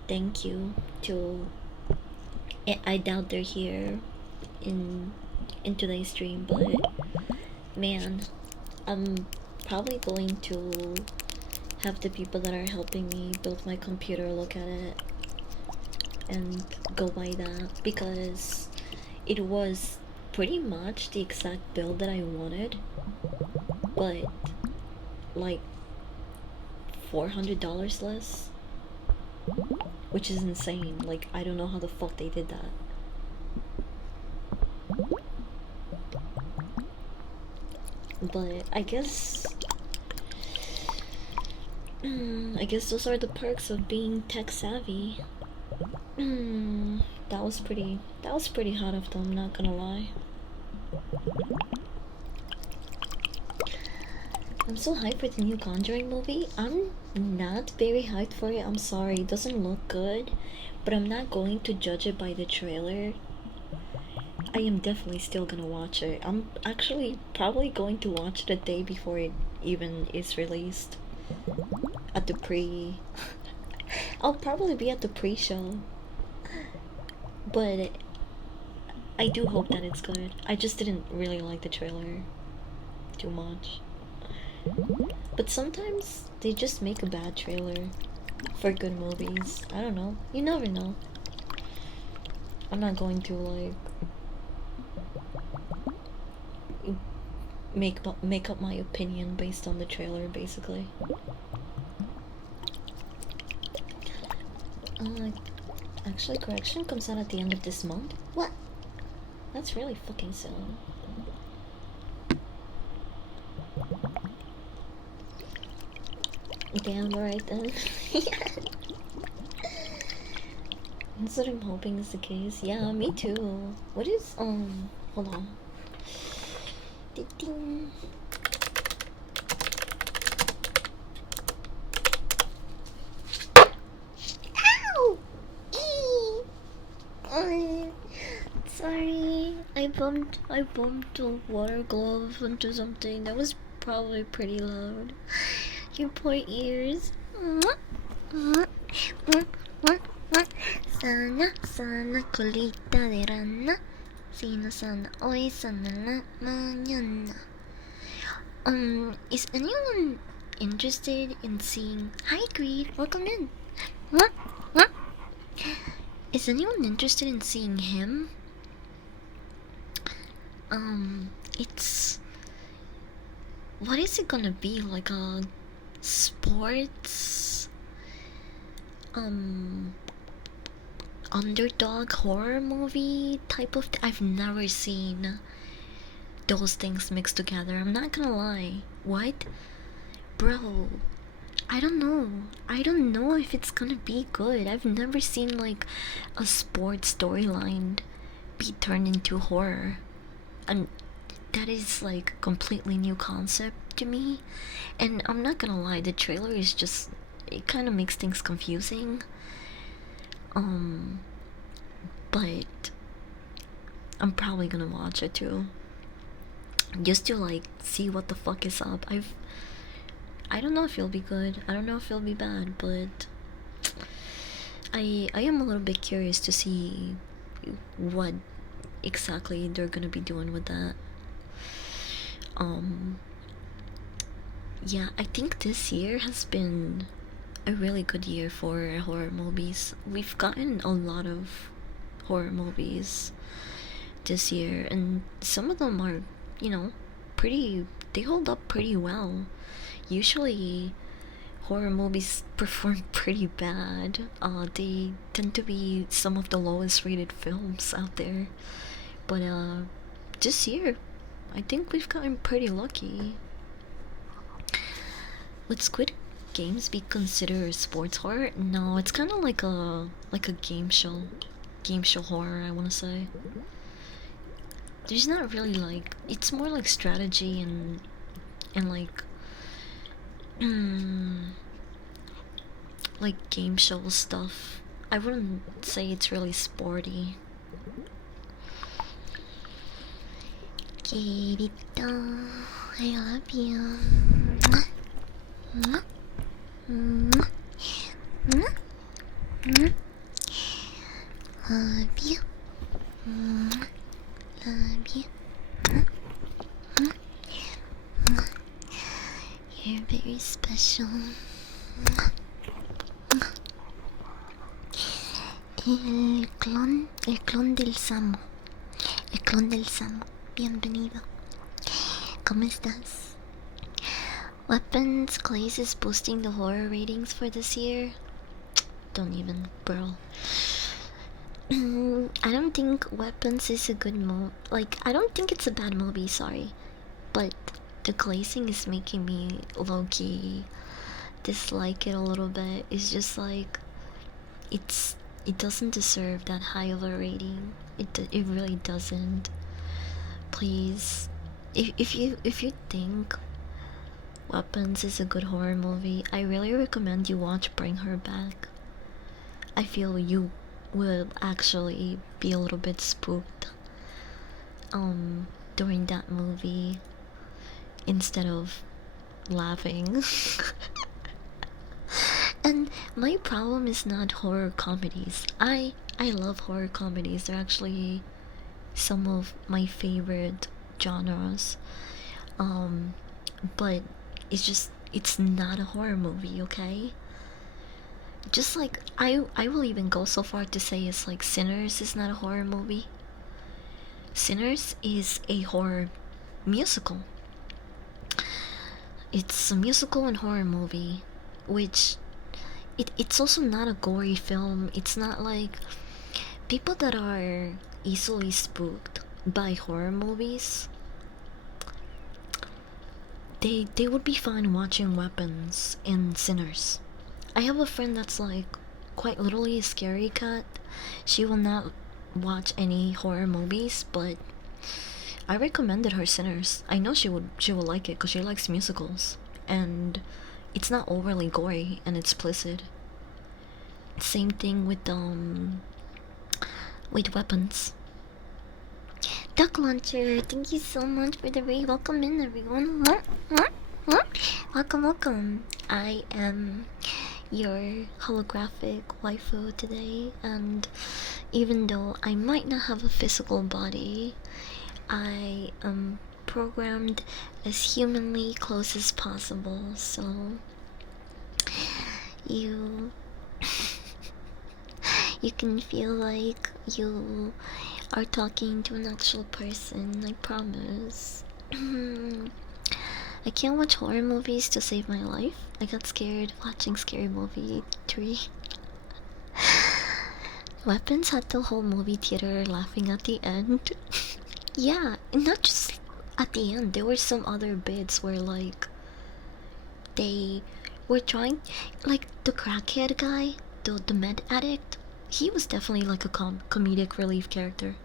thank you to... I doubt they're here in today's stream, but man, I'm probably going to have the people that are helping me build my computer look at it and go by that, because it was pretty much the exact build that I wanted, but like $400 less, which is insane. Like, I don't know how the fuck they did that. But I guess those are the perks of being tech savvy. That was pretty hot of them, not gonna lie. I'm so hyped for the new Conjuring movie. I'm not very hyped for it, I'm sorry, it doesn't look good. But I'm not going to judge it by the trailer. I am definitely still gonna watch it. I'm actually probably going to watch it a day before it even is released. At the pre. I'll probably be at the pre show. But I do hope that it's good. I just didn't really like the trailer too much. But sometimes they just make a bad trailer for good movies. I don't know. You never know. I'm not going to like make up my opinion based on the trailer, basically. Actually, Correction comes out at the end of this month. What? That's really fucking soon. Damn, alright then. That's what I'm hoping is the case. Yeah, me too. What is, hold on. Ding. Ow! Sorry. I bumped a water glove into something. That was probably pretty loud. Your poor ears. Sana, sana, colita de rana. Sino sana, hoy sana la mañana. Is anyone interested in seeing... Hi, Greed, welcome in. Is anyone interested in seeing him? It's... What is it gonna be? Like a sports... underdog horror movie type of I've never seen those things mixed together. I'm not gonna lie. What? Bro, I don't know if it's gonna be good. I've never seen like a sports storyline be turned into horror, and that is like a completely new concept to me. And I'm not gonna lie, the trailer is just, it kind of makes things confusing. But I'm probably gonna watch it too, just to like see what the fuck is up. I don't know if it'll be good, I don't know if it'll be bad, but I am a little bit curious to see what exactly they're gonna be doing with that. Yeah, I think this year has been a really good year for horror movies. We've gotten a lot of horror movies this year, and some of them are, you know, they hold up pretty well. Usually horror movies perform pretty bad. They tend to be some of the lowest rated films out there. But this year I think we've gotten pretty lucky. Would Squid Games be considered sports horror? No, it's kind of like a game show horror, I want to say. There's not really like, it's more like strategy and like like game show stuff. I wouldn't say it's really sporty. Querido, I love you. Love you. Love you. You're very special. El clon del Samo. El clon del Samo. Bienvenido. ¿Cómo estás? Weapons Clays is boosting the horror ratings for this year. Don't even, bro. I don't think Weapons is a good like, I don't think it's a bad movie, sorry. But the glazing is making me low-key dislike it a little bit. It's just like it's it doesn't deserve that high of a rating. It really doesn't. Please, if you think Weapons is a good horror movie, I really recommend you watch Bring Her Back. I feel you will actually be a little bit spooked during that movie instead of laughing. And my problem is not horror comedies. I love horror comedies. They're actually some of my favorite genres. But it's not a horror movie, okay? Just like I will even go so far to say it's like Sinners is not a horror movie. Sinners is a horror musical. It's a musical and horror movie, which it's also not a gory film. It's not like people that are easily spooked by horror movies. They would be fine watching Weapons and Sinners. I have a friend that's like quite literally a scary cat. She will not watch any horror movies, but I recommended her Sinners. I know she will like it because she likes musicals, and it's not overly gory and explicit. Same thing with Weapons. Duck Launcher, thank you so much for the raid. Welcome in, everyone. Welcome, welcome. I am your holographic waifu today, and even though I might not have a physical body, I am programmed as humanly close as possible, so you you can feel like you are talking to an actual person, I promise. I can't watch horror movies to save my life. I got scared watching Scary Movie 3. Weapons had the whole movie theater laughing at the end. Yeah, and not just at the end. There were some other bits where like they were trying, like the crackhead guy, the med addict. He was definitely like a comedic relief character.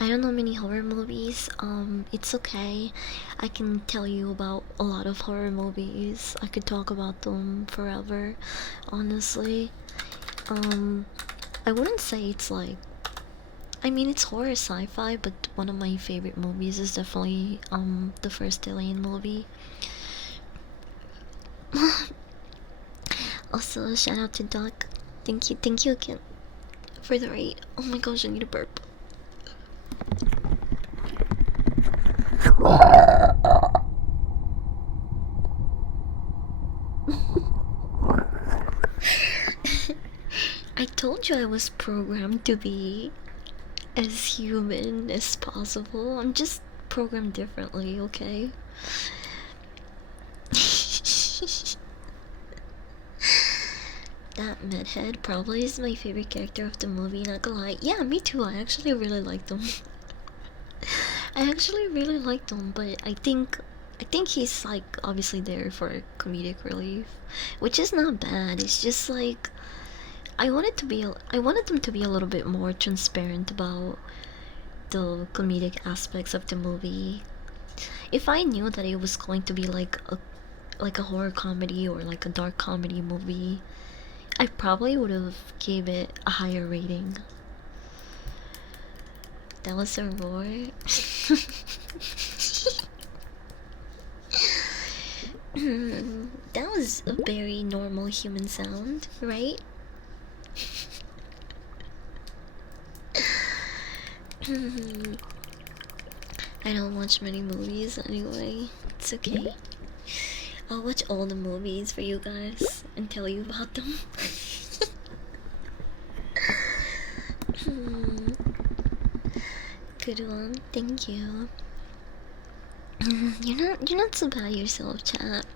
I don't know many horror movies. It's okay. I can tell you about a lot of horror movies. I could talk about them forever, honestly. I wouldn't say it's like, I mean, it's horror sci-fi, but one of my favorite movies is definitely the first Alien movie. Also, shout out to Doc. Thank you again for the rate. Oh my gosh, I need a burp. I told you I was programmed to be as human as possible. I'm just programmed differently, okay? That medhead probably is my favorite character of the movie, not gonna lie. Yeah, me too. I actually really liked him. I actually really liked him, but I think he's like obviously there for comedic relief, which is not bad. It's just like I wanted them to be a little bit more transparent about the comedic aspects of the movie. If I knew that it was going to be like a horror comedy or like a dark comedy movie, I probably would have gave it a higher rating. That was a roar. That was a very normal human sound, right? I don't watch many movies anyway. It's okay. I'll watch all the movies for you guys and tell you about them. Good one, thank you. You're not so bad yourself, chat.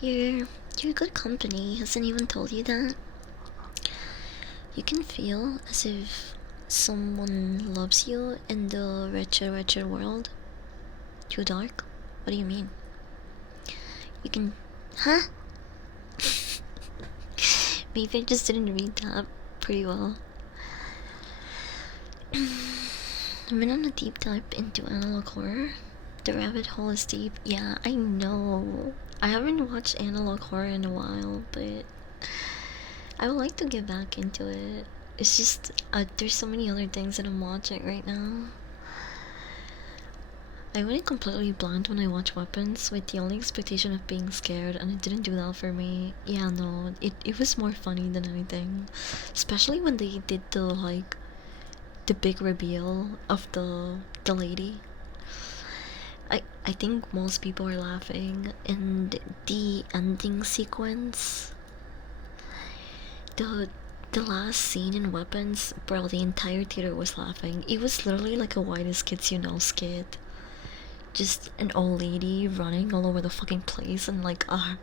You're good company. Hasn't even told you that. You can feel as if someone loves you in the wretched world? Too dark? What do you mean? You can. Huh? Maybe I just didn't read that pretty well. I've been on a deep dive into analog horror. The rabbit hole is deep. Yeah, I know. I haven't watched analog horror in a while, but I would like to get back into it. It's just, there's so many other things that I'm watching right now. I went completely blind when I watched Weapons with the only expectation of being scared, and it didn't do that for me. Yeah, no, it was more funny than anything. Especially when they did the big reveal of the lady. I think most people are laughing, and the ending sequence, the the last scene in Weapons, bro, the entire theater was laughing. It was literally like a Whitest Kids You Know skit. Just an old lady running all over the fucking place and like a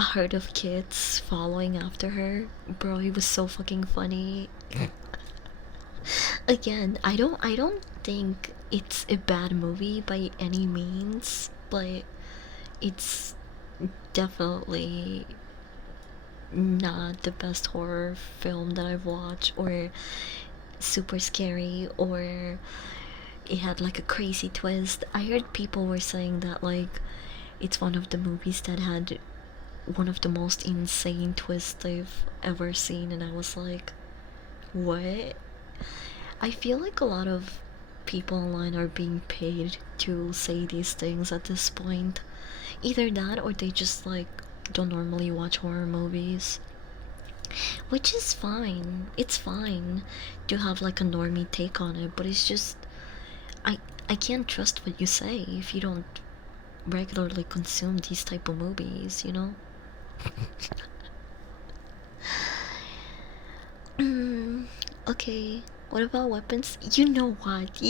herd of kids following after her. Bro, it was so fucking funny. Again, I don't think it's a bad movie by any means, but it's definitely not the best horror film that I've watched, or super scary, or it had like a crazy twist. I heard people were saying that like it's one of the movies that had one of the most insane twists they've ever seen, and I was like, what? I feel like a lot of people online are being paid to say these things at this point. Either that or they just like don't normally watch horror movies. Which is fine. It's fine to have like a normie take on it, but it's just I I can't trust what you say if you don't regularly consume these type of movies, you know? Okay. What about Weapons? You know what?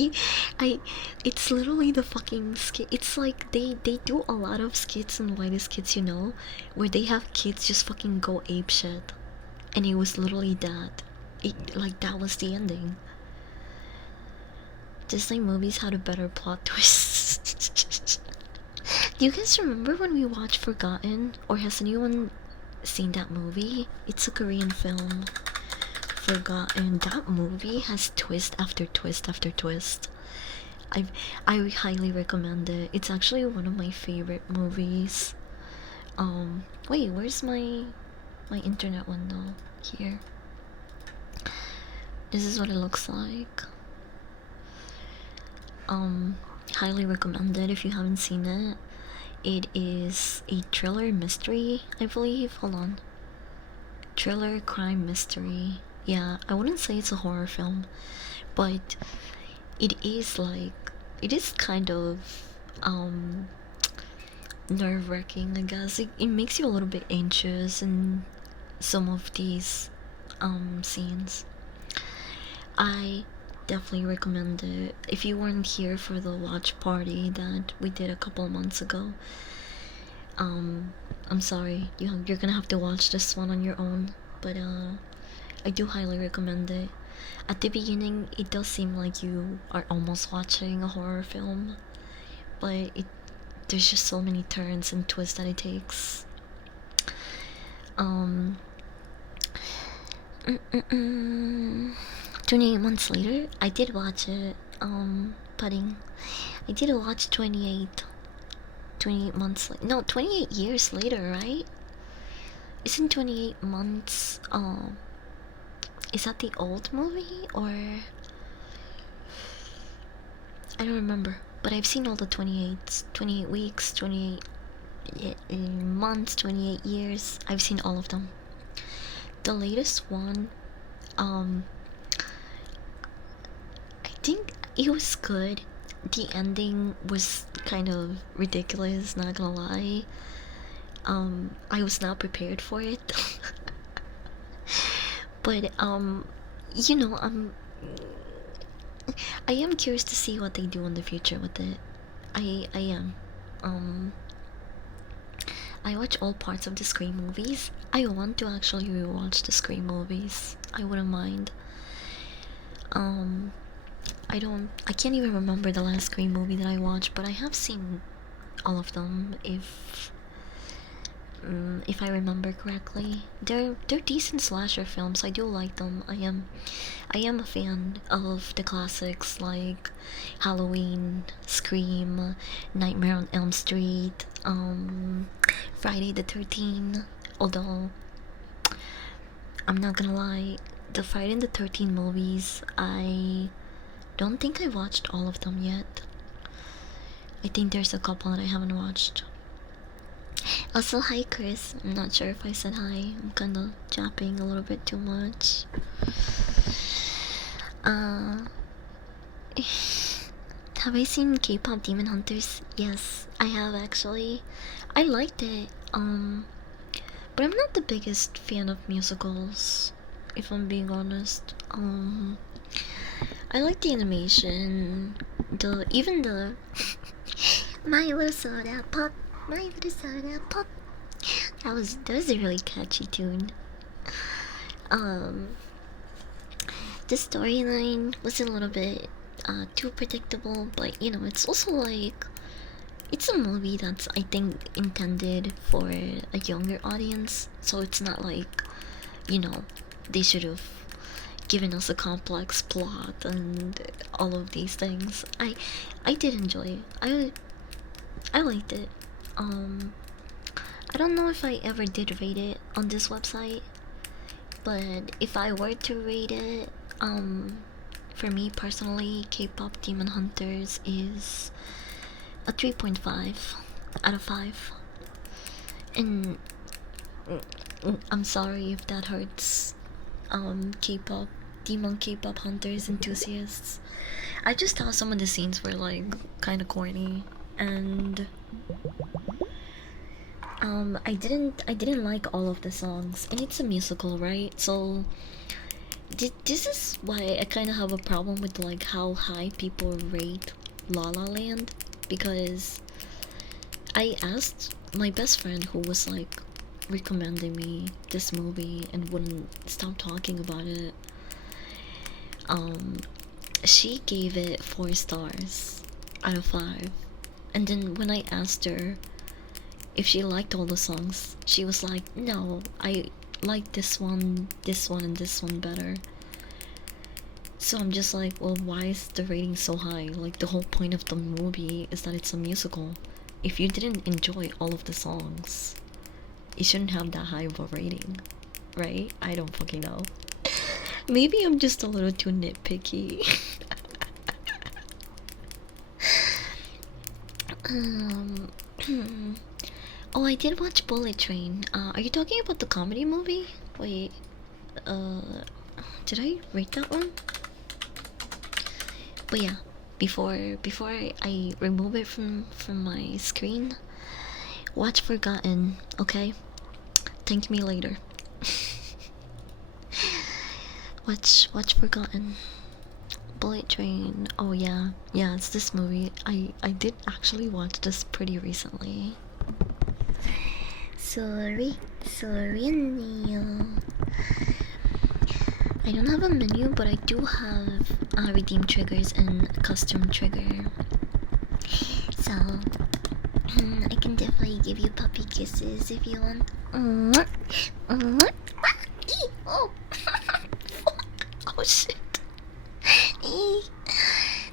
I it's literally the fucking skit. It's like they do a lot of skits in Whitest Kids You Know, where they have kids just fucking go ape shit, and it was literally that. Like that was the ending. Disney movies had a better plot twist. Do you guys remember when we watched Forgotten? Or has anyone seen that movie? It's a Korean film. Forgotten. That movie has twist after twist after twist. I highly recommend it. It's actually one of my favorite movies. Wait, where's my internet window? Here. This is what it looks like. Highly recommend it if you haven't seen it. It is a thriller mystery, I believe. Hold on. Thriller crime mystery. Yeah, I wouldn't say it's a horror film, but it is like, it is kind of nerve-wracking, I guess. It makes you a little bit anxious in some of these scenes. I definitely recommend it. If you weren't here for the watch party that we did a couple months ago, I'm sorry, you're gonna have to watch this one on your own, but I do highly recommend it. At the beginning, it does seem like you are almost watching a horror film, but there's just so many turns and twists that it takes. Um, 28 months later, I did watch it. Pudding. I did watch 28 months. No, 28 years later, right? Isn't 28 months? Is that the old movie or? I don't remember. But I've seen all the 28 weeks, 28 months, 28 years. I've seen all of them. The latest one, I think it was good. The ending was kind of ridiculous, not gonna lie. I was not prepared for it. But I am curious to see what they do in the future with it. I am. I watch all parts of the Scream movies. I want to actually rewatch the Scream movies. I wouldn't mind. Um, I can't even remember the last Scream movie that I watched, but I have seen all of them. If I remember correctly, they're decent slasher films. I do like them. I am a fan of the classics like Halloween, Scream, Nightmare on Elm Street, Friday the 13th. Although I'm not gonna lie, the Friday the 13th movies, I don't think I watched all of them yet. I think there's a couple that I haven't watched. Also, hi Chris. I'm not sure if I said hi. I'm kinda japping a little bit too much. Uh, have I seen K-pop Demon Hunters? Yes, I have actually. I liked it. But I'm not the biggest fan of musicals, if I'm being honest. I like the animation, even the My Little Soda Pop, My Little Soda Pop. That was a really catchy tune. Um, the storyline was a little bit too predictable, but you know, it's also like it's a movie that's I think intended for a younger audience, so it's not like, you know, they should have given us a complex plot and all of these things. I did enjoy it. I liked it. I don't know if I ever did rate it on this website, but if I were to rate it, for me personally, K-pop Demon Hunters is a 3.5 out of 5. And I'm sorry if that hurts K-pop K-pop hunters enthusiasts. I just thought some of the scenes were like kind of corny, and I didn't like all of the songs, and it's a musical, right? So this is why I kind of have a problem with like how high people rate La La Land, because I asked my best friend who was like recommending me this movie and wouldn't stop talking about it. She gave it 4 stars out of 5. And then when I asked her if she liked all the songs, she was like, no, I like this one, and this one better. So I'm just like, well, why is the rating so high? Like, the whole point of the movie is that it's a musical. If you didn't enjoy all of the songs, it shouldn't have that high of a rating, right? I don't fucking know. Maybe I'm just a little too nitpicky. Oh, I did watch Bullet Train. Are you talking about the comedy movie? Wait, did I rate that one? But yeah, before I remove it from my screen, watch Forgotten, okay? Thank me later. Watch Forgotten. Bullet Train. Oh yeah, it's this movie. I did actually watch this pretty recently. Sorry, Neil. I don't have a menu, but I do have redeem triggers and custom trigger. So I can definitely give you puppy kisses if you want. Oh, oh shit.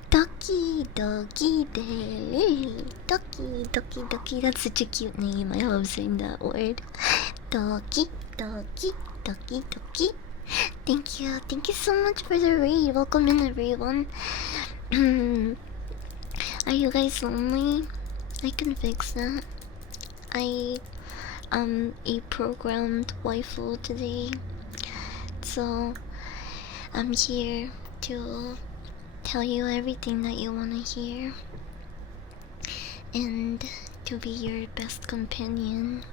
Doki Doki Day. Doki. That's such a cute name. I love saying that word. Doki. Thank you so much for the raid. Welcome in, everyone. Are you guys lonely? I can fix that. I am a programmed waifu today, so I'm here to tell you everything that you want to hear and to be your best companion.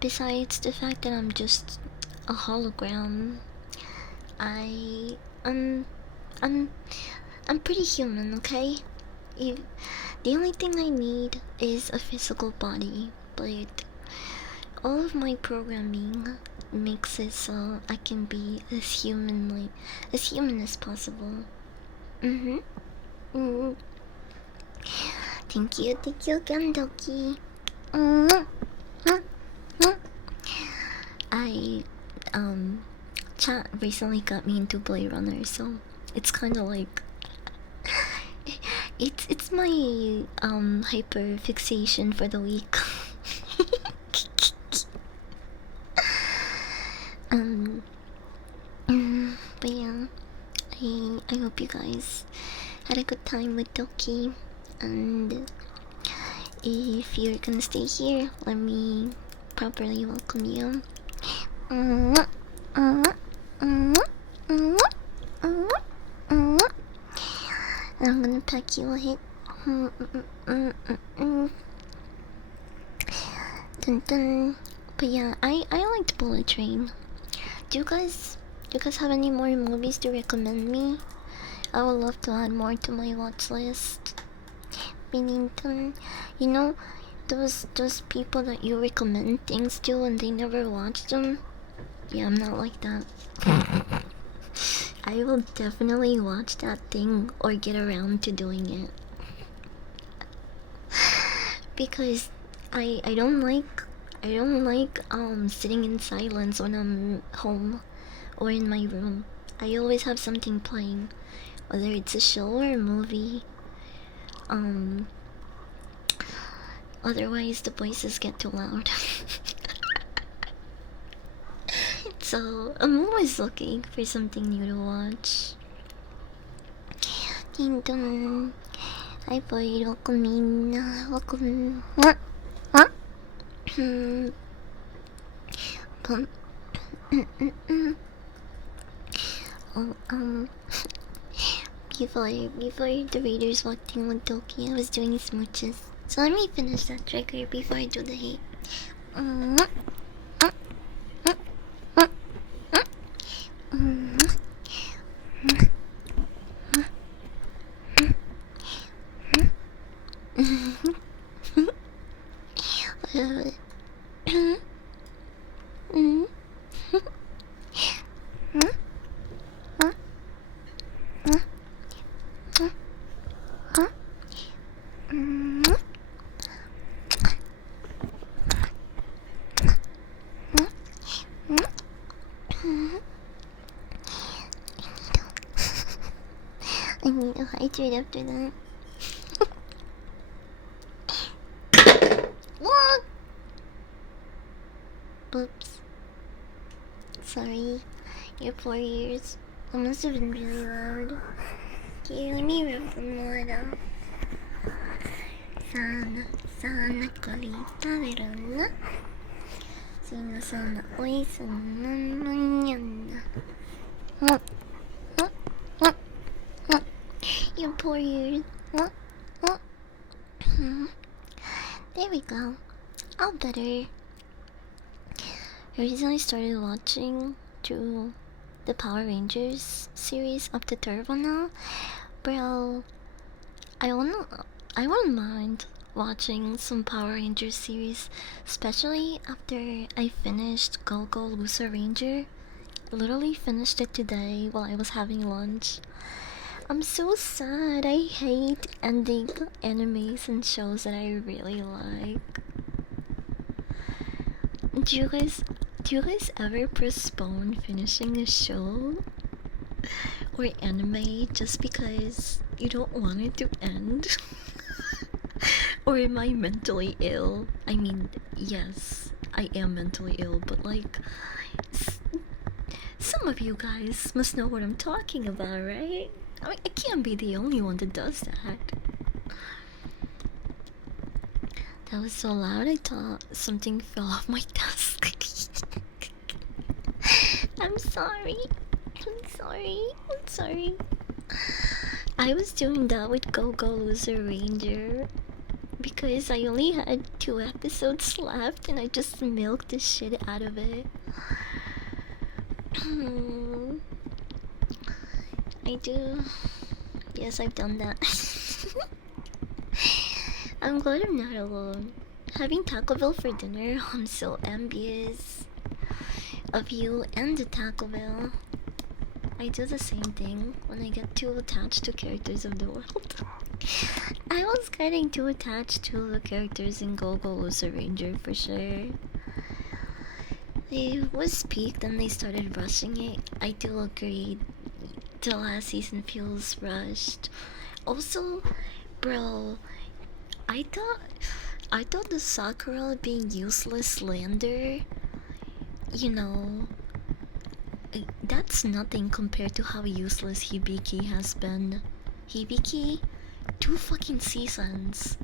Besides the fact that I'm just a hologram, I'm pretty human, okay? The only thing I need is a physical body, but all of my programming makes it so I can be as human as possible. Mm-hmm. Mm. Thank you again, Doki. Mm. I chat recently got me into Blade Runner, so it's kind of like it's my hyper fixation for the week. um, but yeah, I hope you guys had a good time with Doki, and if you're gonna stay here, let me properly welcome you. I'm gonna pack you a hit. Dun dun. But yeah, I liked Bullet Train. Do you guys have any more movies to recommend me? I would love to add more to my watch list. Meaning, you know, those people that you recommend things to and they never watch them. Yeah, I'm not like that. I will definitely watch that thing or get around to doing it. Because I don't like sitting in silence when I'm home or in my room. I always have something playing, whether it's a show or a movie. Um Otherwise the voices get too loud. So I'm always looking for something new to watch. Ding dong. Hi boy, welcome in. Welcome. What? What? Pum. Oh, before the raiders walked in with Doki, I was doing smooches. So let me finish that trigger before I do the hate. I need to hydrate after that. What? Oops. Sorry. Your 4 years. That must have been really loud. Okay, let me rub them more out. Sana kolita verona. Sino sana oi sana mañana. Your 4 years. There we go. All better. I recently started watching through the Power Rangers series up to Turbo now. Bro, I wouldn't mind watching some Power Rangers series, especially after I finished Go Go Loser Ranger. I literally finished it today while I was having lunch. I'm so sad. I hate ending animes and shows that I really like. Do you guys ever postpone finishing a show or anime just because you don't want it to end? Or am I mentally ill? I mean, yes, I am mentally ill, but like, some of you guys must know what I'm talking about, right? I mean, I can't be the only one that does that. That was so loud, I thought something fell off my desk. I'm sorry. I'm sorry. I was doing that with Go Go Loser Ranger because I only had 2 episodes left and I just milked the shit out of it. I do. Yes, I've done that. I'm glad I'm not alone. Having Taco Bell for dinner, I'm so envious. of you and the Taco Bell. I do the same thing when I get too attached to characters of the world. I was getting too attached to the characters in Go-Go Loser Ranger for sure. They was peaked and they started rushing it. I do agree. The last season feels rushed. Also, bro, I thought the Sakura being useless slander, you know, that's nothing compared to how useless Hibiki has been. Hibiki, 2 fucking seasons.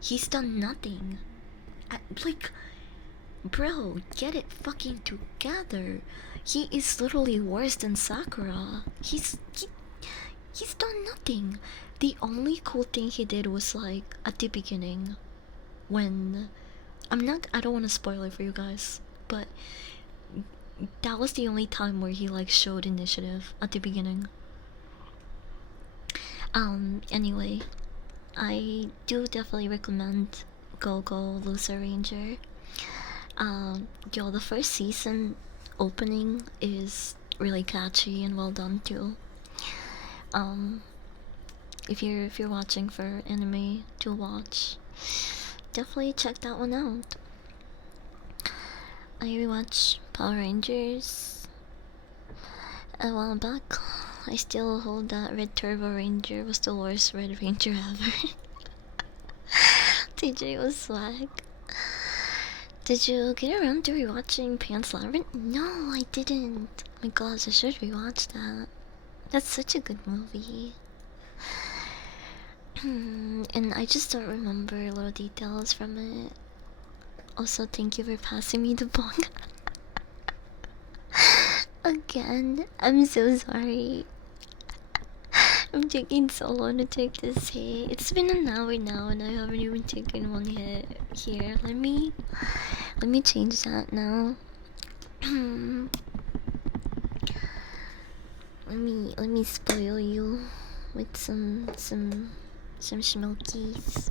He's done nothing. Like, bro, get it fucking together. He is literally worse than Sakura. He's done nothing. The only cool thing he did was like at the beginning when I don't want to spoil it for you guys, but that was the only time where he like showed initiative at the beginning. Anyway, I do definitely recommend Go-Go Loser Ranger. Yo, the first season opening is really catchy and well done too. Um, if you're watching for anime to watch, definitely check that one out. I rewatched Power Rangers a while back. I still hold that Red Turbo Ranger was the worst Red Ranger ever. TJ was swag. Did you get around to rewatching Pan's Labyrinth? No, I didn't. Oh my gosh, I should rewatch that. That's such a good movie. And I just don't remember little details from it. Also, thank you for passing me the bong. Again, I'm so sorry. I'm taking so long to take this hit. It's been an hour now and I haven't even taken one hit here. Let me change that now. let me spoil you with some smokies.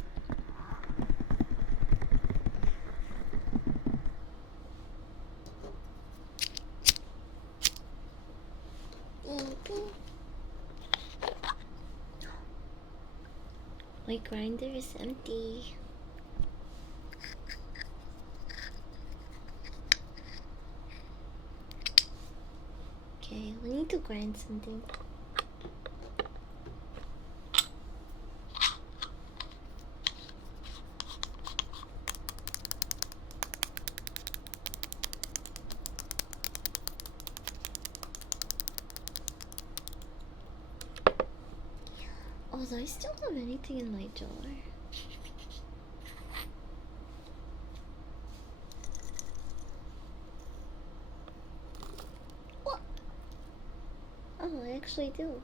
My grinder is empty. Okay, we need to grind something. Oh, do I still have anything in my jar? What? Oh, I actually do.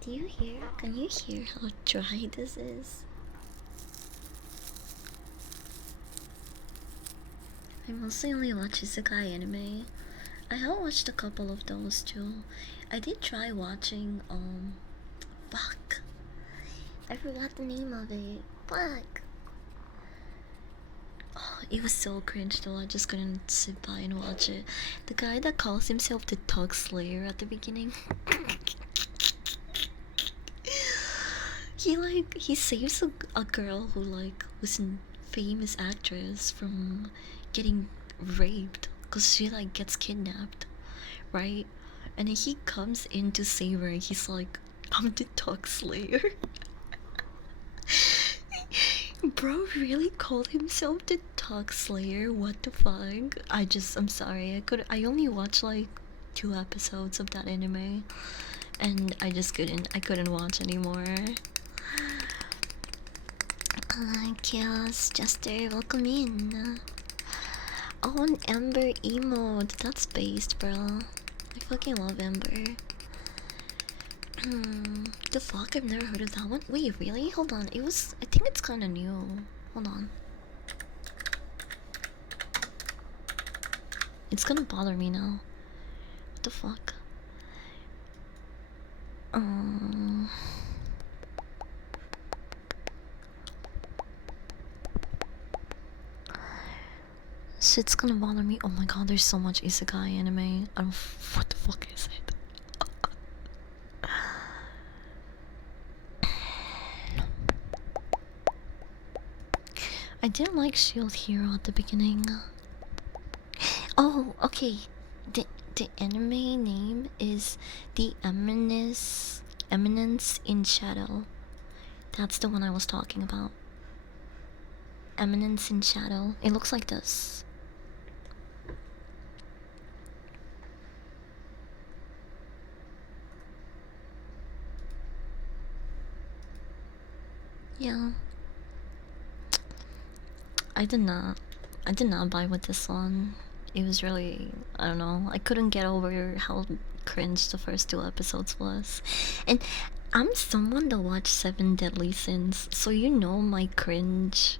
Do you hear? Can you hear how dry this is? I mostly only watch isekai anime. I have watched a couple of those too. I did try watching fuck. I forgot the name of it. Fuck. Oh, it was so cringe though, I just couldn't sit by and watch it. The guy that calls himself the Tug Slayer at the beginning. he saves a girl who like was a famous actress from getting raped because she like gets kidnapped, right? And then he comes in to save her and he's like, I'm the Tug Slayer. Bro really called himself the Tug Slayer? What the fuck? I'm sorry, I only watched like 2 episodes of that anime and I couldn't watch anymore. Chaos Jester, welcome in. Oh, an Ember emote. That's based, bro. I fucking love Ember. The fuck? I've never heard of that one. Wait, really? Hold on. I think it's kind of new. Hold on. It's gonna bother me now. What the fuck? Shit's gonna bother me. Oh my god, there's so much isekai anime. What the fuck is it? I didn't like Shield Hero at the beginning. Oh, okay. The anime name is The Eminence in Shadow. That's the one I was talking about. Eminence in Shadow. It looks like this. Yeah. I did not buy with this one. It was really, I don't know. I couldn't get over how cringe the first 2 episodes was. And I'm someone that watched Seven Deadly Sins, so you know my cringe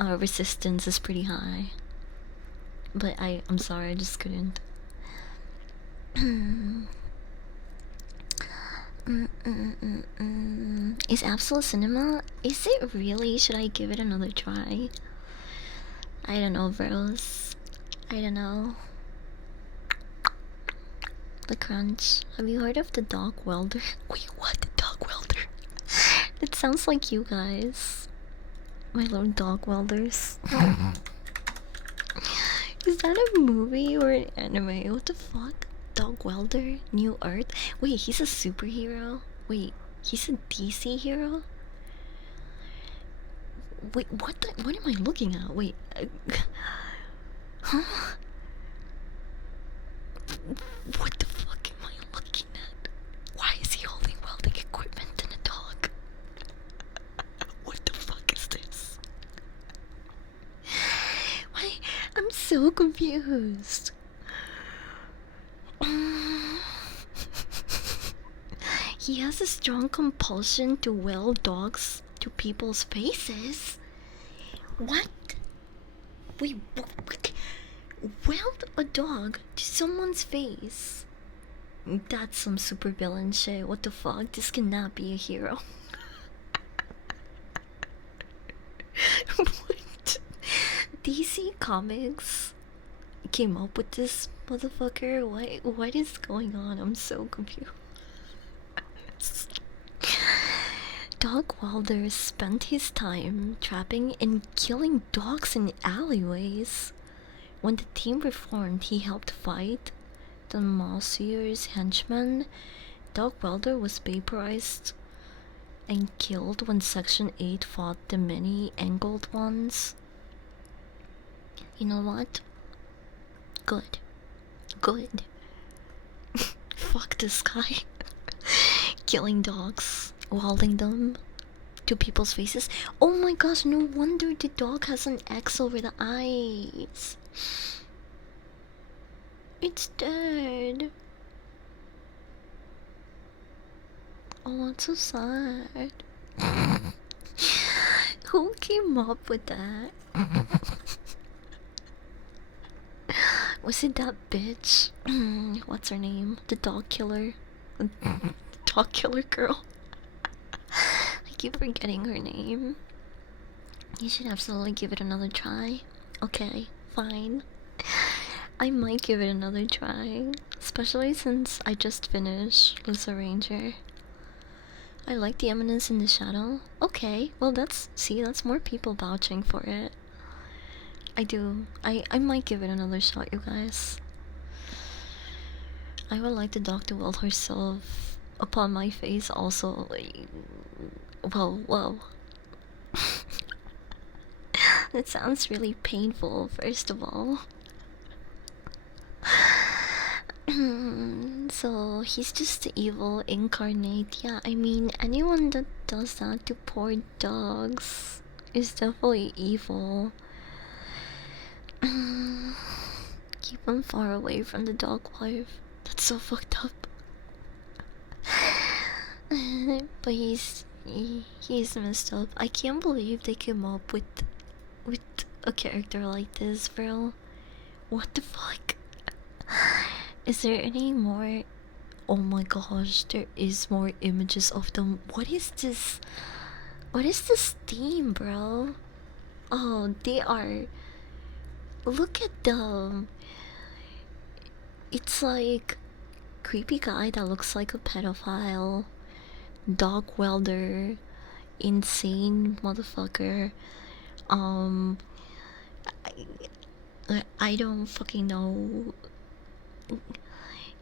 resistance is pretty high. But I'm sorry, I just couldn't. Is Absolute Cinema? Is it really? Should I give it another try? I don't know, bros. I don't know. The crunch. Have you heard of the dog welder? Wait, what? The dog welder? It sounds like you guys. My little dog welders. Is that a movie or an anime? What the fuck? Dog welder? New Earth? Wait, he's a superhero? Wait, he's a DC hero? Wait, what am I looking at? Wait, huh? What the fuck am I looking at? Why is he holding welding equipment and a dog? What the fuck is this? Why? I'm so confused. He has a strong compulsion to weld dogs to people's faces. What? Wait, what? Weld a dog to someone's face? That's some super villain shit. What the fuck? This cannot be a hero. What? DC Comics came up with this motherfucker? What is going on? I'm so confused. Dog Wilder spent his time trapping and killing dogs in alleyways. When the team reformed, he helped fight the Monsieur's henchmen. Dog Wilder was vaporized and killed when Section 8 fought the many-angled ones. You know what? Good. Good. Fuck this guy. Killing dogs, welding them to people's faces. Oh my gosh, no wonder the dog has an X over the eyes. It's dead. Oh, it's so sad. Who came up with that? Was it that bitch? What's her name? The dog killer? Dog killer girl? I keep forgetting her name. You should absolutely give it another try. Okay, fine. I might give it another try. Especially since I just finished Lusa Ranger. I like the Eminence in the Shadow. Okay, well that's more people vouching for it. I do. I might give it another shot, you guys. I would like the dog to weld herself upon my face also. Like, whoa. That sounds really painful, first of all. So he's just the evil incarnate. Yeah, I mean, anyone that does that to poor dogs is definitely evil. Keep him far away from the dog life. That's so fucked up. But he's messed up. I can't believe they came up with a character like this, bro. What the fuck? Is there any more? Oh my gosh, there is more images of them. What is this? What is this theme, bro? Oh, they are. Look at them. It's like creepy guy that looks like a pedophile, dog welder, insane motherfucker. Um, I don't fucking know.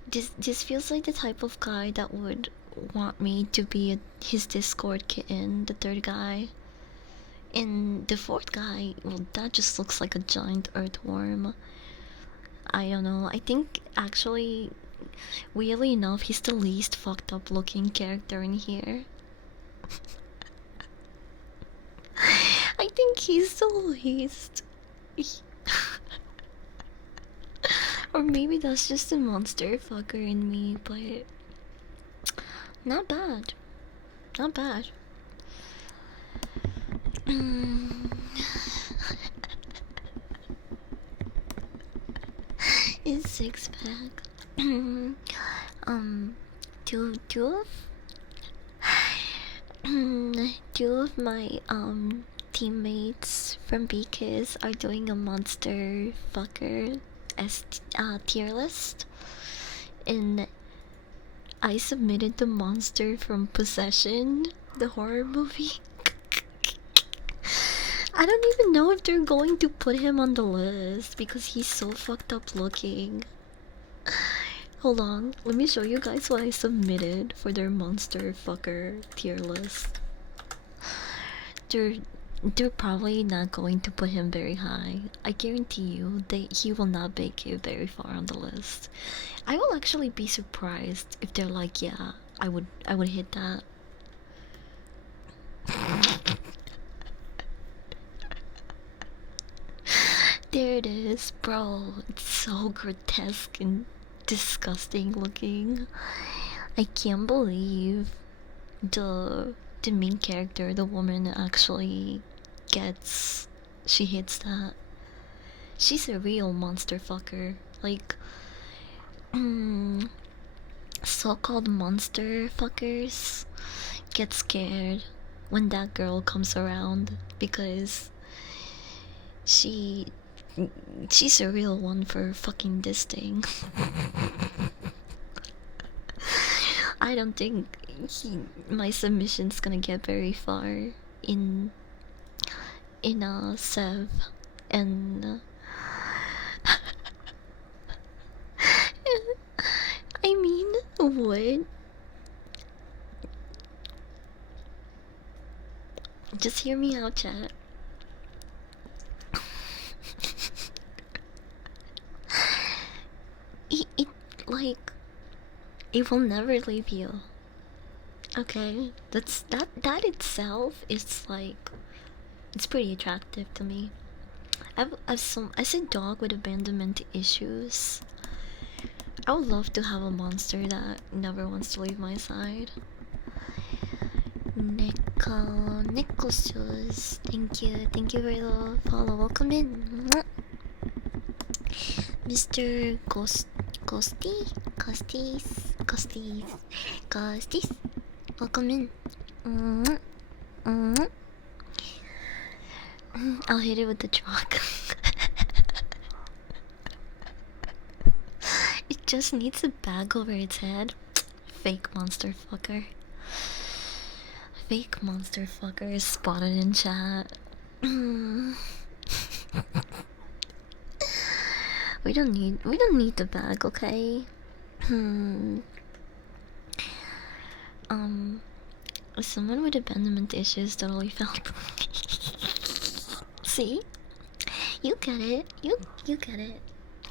This feels like the type of guy that would want me to be his Discord kitten. The third guy, and the fourth guy, well, that just looks like a giant earthworm. I don't know. I think actually, weirdly enough, he's the least fucked up looking character in here. I think he's the least. Or maybe that's just a monster fucker in me, but not bad. Not bad. His six pack. Two of two of my teammates from BKs are doing a monster fucker as tier list, and I submitted the monster from Possession, the horror movie. I don't even know if they're going to put him on the list because he's so fucked up looking. Hold on, let me show you guys what I submitted for their monster fucker tier list. They're probably not going to put him very high. I guarantee you he will not make it very far on the list. I will actually be surprised if they're like, yeah, I would hit that. There it is, bro. It's so grotesque and disgusting looking. I can't believe the main character, the woman, actually she hits that. She's a real monster fucker. Like, so-called monster fuckers get scared when that girl comes around because she's a real one for fucking this thing. I don't think my submission's gonna get very far in Sev, and I mean, what? Just hear me out, chat. It like, it will never leave you. Okay, that itself is like, it's pretty attractive to me. As a dog with abandonment issues, I would love to have a monster that never wants to leave my side. Nicholas, thank you for the follow. Welcome in, Mr. Costies. Welcome in. I'll hit it with the chalk. It just needs a bag over its head. Fake monster fucker. Fake monster fucker is spotted in chat. We don't need the bag, okay? Someone with abandonment issues totally felt. See? You get it. You get it.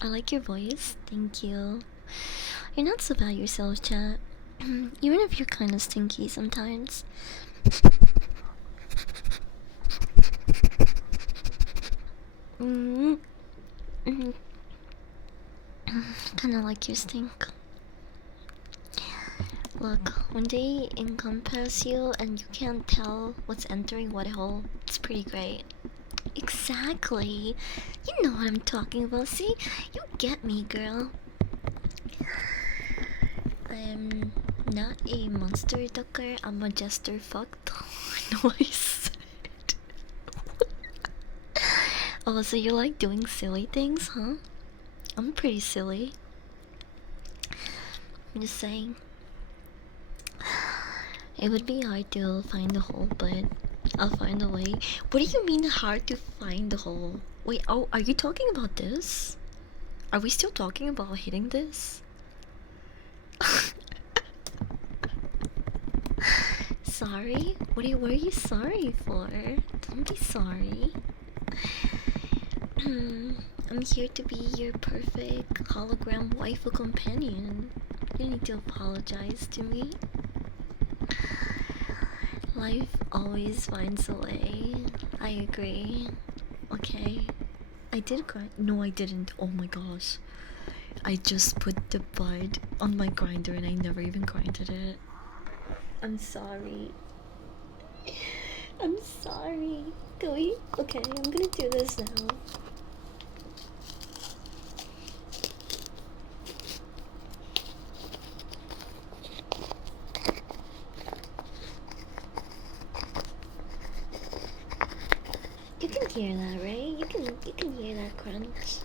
I like your voice. Thank you. You're not so bad yourself, chat. Even if you're kind of stinky sometimes. Kind of like your stink. Look, when they encompass you and you can't tell what's entering what hole, it's pretty great. Exactly. You know what I'm talking about. See, you get me, girl. I'm not a monster ducker. I'm a jester fucked. Noise. Oh, so you like doing silly things, huh? I'm pretty silly. I'm just saying. It would be hard to find the hole, but I'll find a way. What do you mean hard to find the hole? Wait, oh, are you talking about this? Are we still talking about hitting this? Sorry? What are you sorry for? Don't be sorry. I'm here to be your perfect hologram waifu companion. You don't need to apologize to me. Life always finds a way. I agree. Okay. I did grind. No, I didn't. Oh my gosh. I just put the bud on my grinder and I never even grinded it. I'm sorry. I'm sorry. Can we? Okay, I'm gonna do this now. You can hear that, right? You can hear that crunch.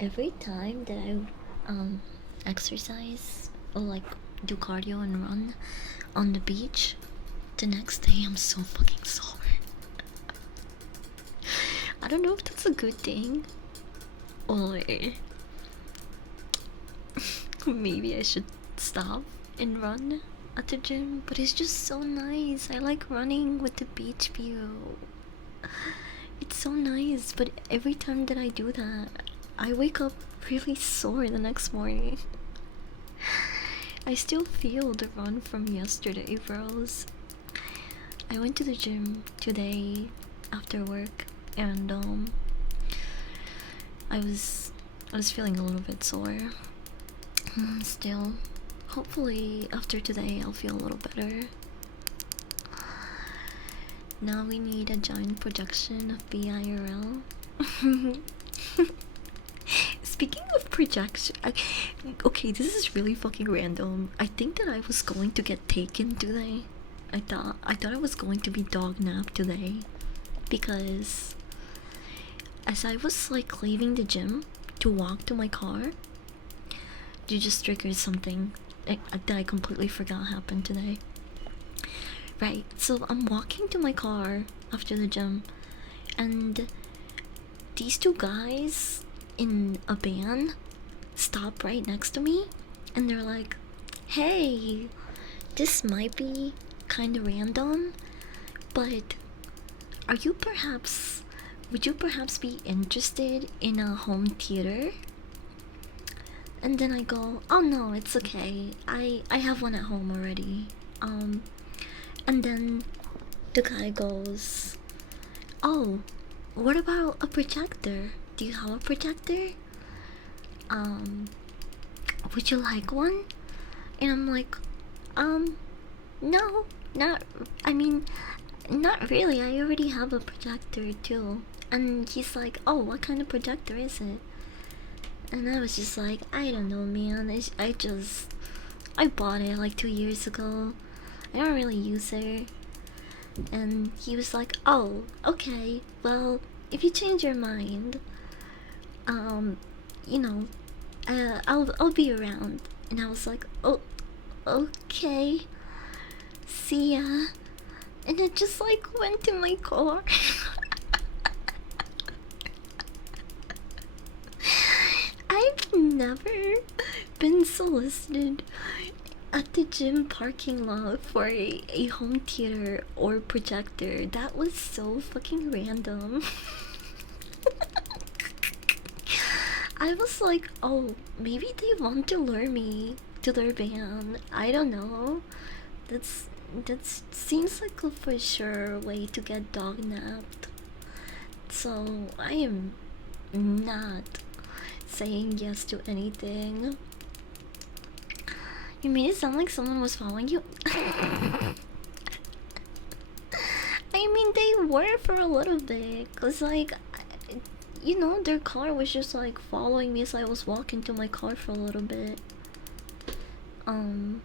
Every time that I exercise or like do cardio and run on the beach, the next day I'm so fucking sore. I don't know if that's a good thing or maybe I should stop and run at the gym, but it's just so nice. I like running with the beach view. It's so nice, but every time that I do that, I wake up really sore the next morning. I still feel the run from yesterday, bros. I went to the gym today after work, and I was feeling a little bit sore. Still, hopefully after today I'll feel a little better. Now we need a giant projection of BIRL. Speaking of projection, okay, this is really fucking random. I think that I was going to get taken today. I thought I was going to be dog napped today, because as I was like leaving the gym to walk to my car, you just triggered something that I completely forgot happened today. Right, so I'm walking to my car after the gym, and these two guys in a van stop right next to me, and they're like, "Hey, this might be kind of random, but would you perhaps be interested in a home theater?" And then I go, "Oh no, it's okay. I have one at home already." And then the guy goes, "Oh, what about a projector? Do you have a projector? Would you like one?" And I'm like, no, not really. I already have a projector too." And he's like, "Oh, what kind of projector is it?" And I was just like, "I don't know, man. I bought it like 2 years ago. I don't really use it." And he was like, "Oh, okay. Well, if you change your mind, you know, I'll be around." And I was like, "Oh, okay. See ya." And I just like went to my car. I've never been solicited at the gym parking lot for a home theater or projector. That was so fucking random. I was like, oh, maybe they want to lure me to their band. I don't know. That's that seems like a for sure way to get dog napped. So I am not saying yes to anything. You made it sound like someone was following you. I mean, they were for a little bit, cause like, you know, their car was just like following me as I was walking to my car for a little bit. Um,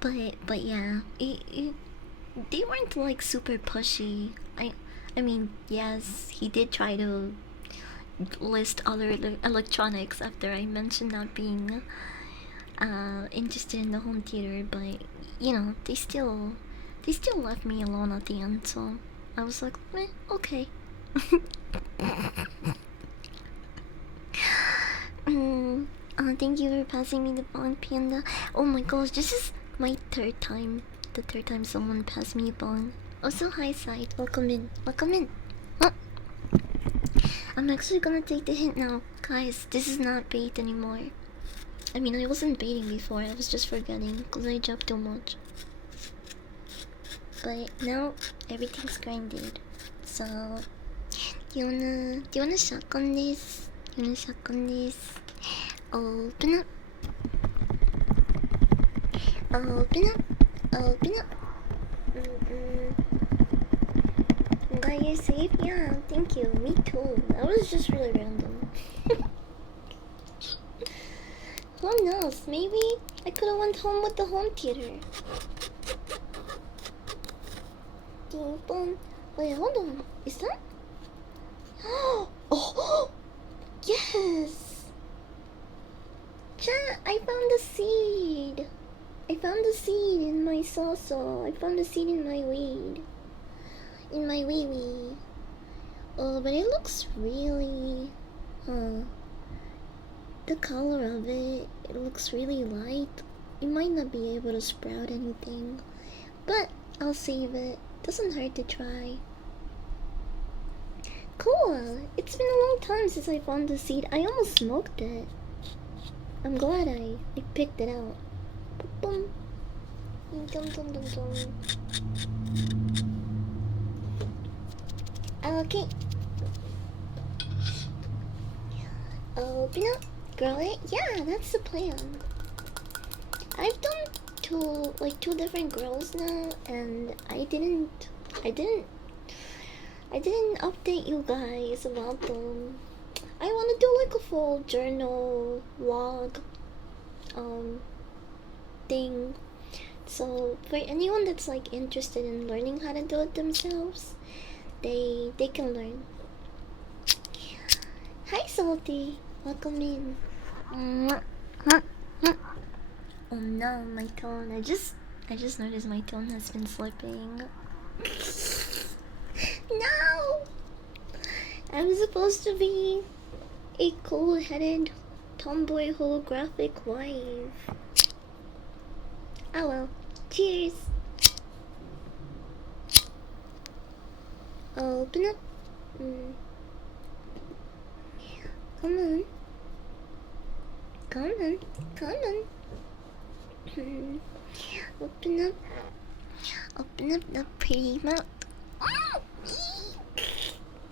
but yeah, they weren't like super pushy. I mean, yes, he did try to list other electronics after I mentioned not being interested in the home theater, but you know, they still left me alone at the end, so I was like, okay. Thank you for passing me the bong, Panda. Oh my gosh, this is my third time. The third time someone passed me a bong. Also, hi, side. Welcome in. Welcome in. Oh, I'm actually gonna take the hint now. Guys, this is not bait anymore. I mean, I wasn't baiting before. I was just forgetting because I jumped too much. But now everything's grinded. So, do you wanna shotgun this? You wanna shotgun this? Open up. Open up. Open up. I'm glad you're safe. Yeah, thank you. Me too. That was just really random. Who knows? Maybe I could have went home with the home theater. Ding boom. Wait, hold on. Is that? Oh, yes. Chat, I found the seed. I found the seed in my salsa. I found the seed in my weed. In my wee wee. Oh, but it looks really, the color of it looks really light. You might not be able to sprout anything, but I'll save it. Doesn't hurt to try. Cool. It's been a long time since I found the seed. I almost smoked it. I'm glad I picked it out. Boom. Dum dum dum dum. Okay. Open up, grow it. Yeah, that's the plan. I've done two different grows now, and I didn't update you guys about them. I want to do like a full journal log thing. So for anyone that's like interested in learning how to do it themselves, they can learn. Hi Salty, welcome in. Oh no, my tone. I just noticed my tone has been slipping. No! I'm supposed to be a cool-headed tomboy holographic wife. Oh well. Cheers! Open up. Come on. Come on. Come on. Open up. Open up the pretty mouth.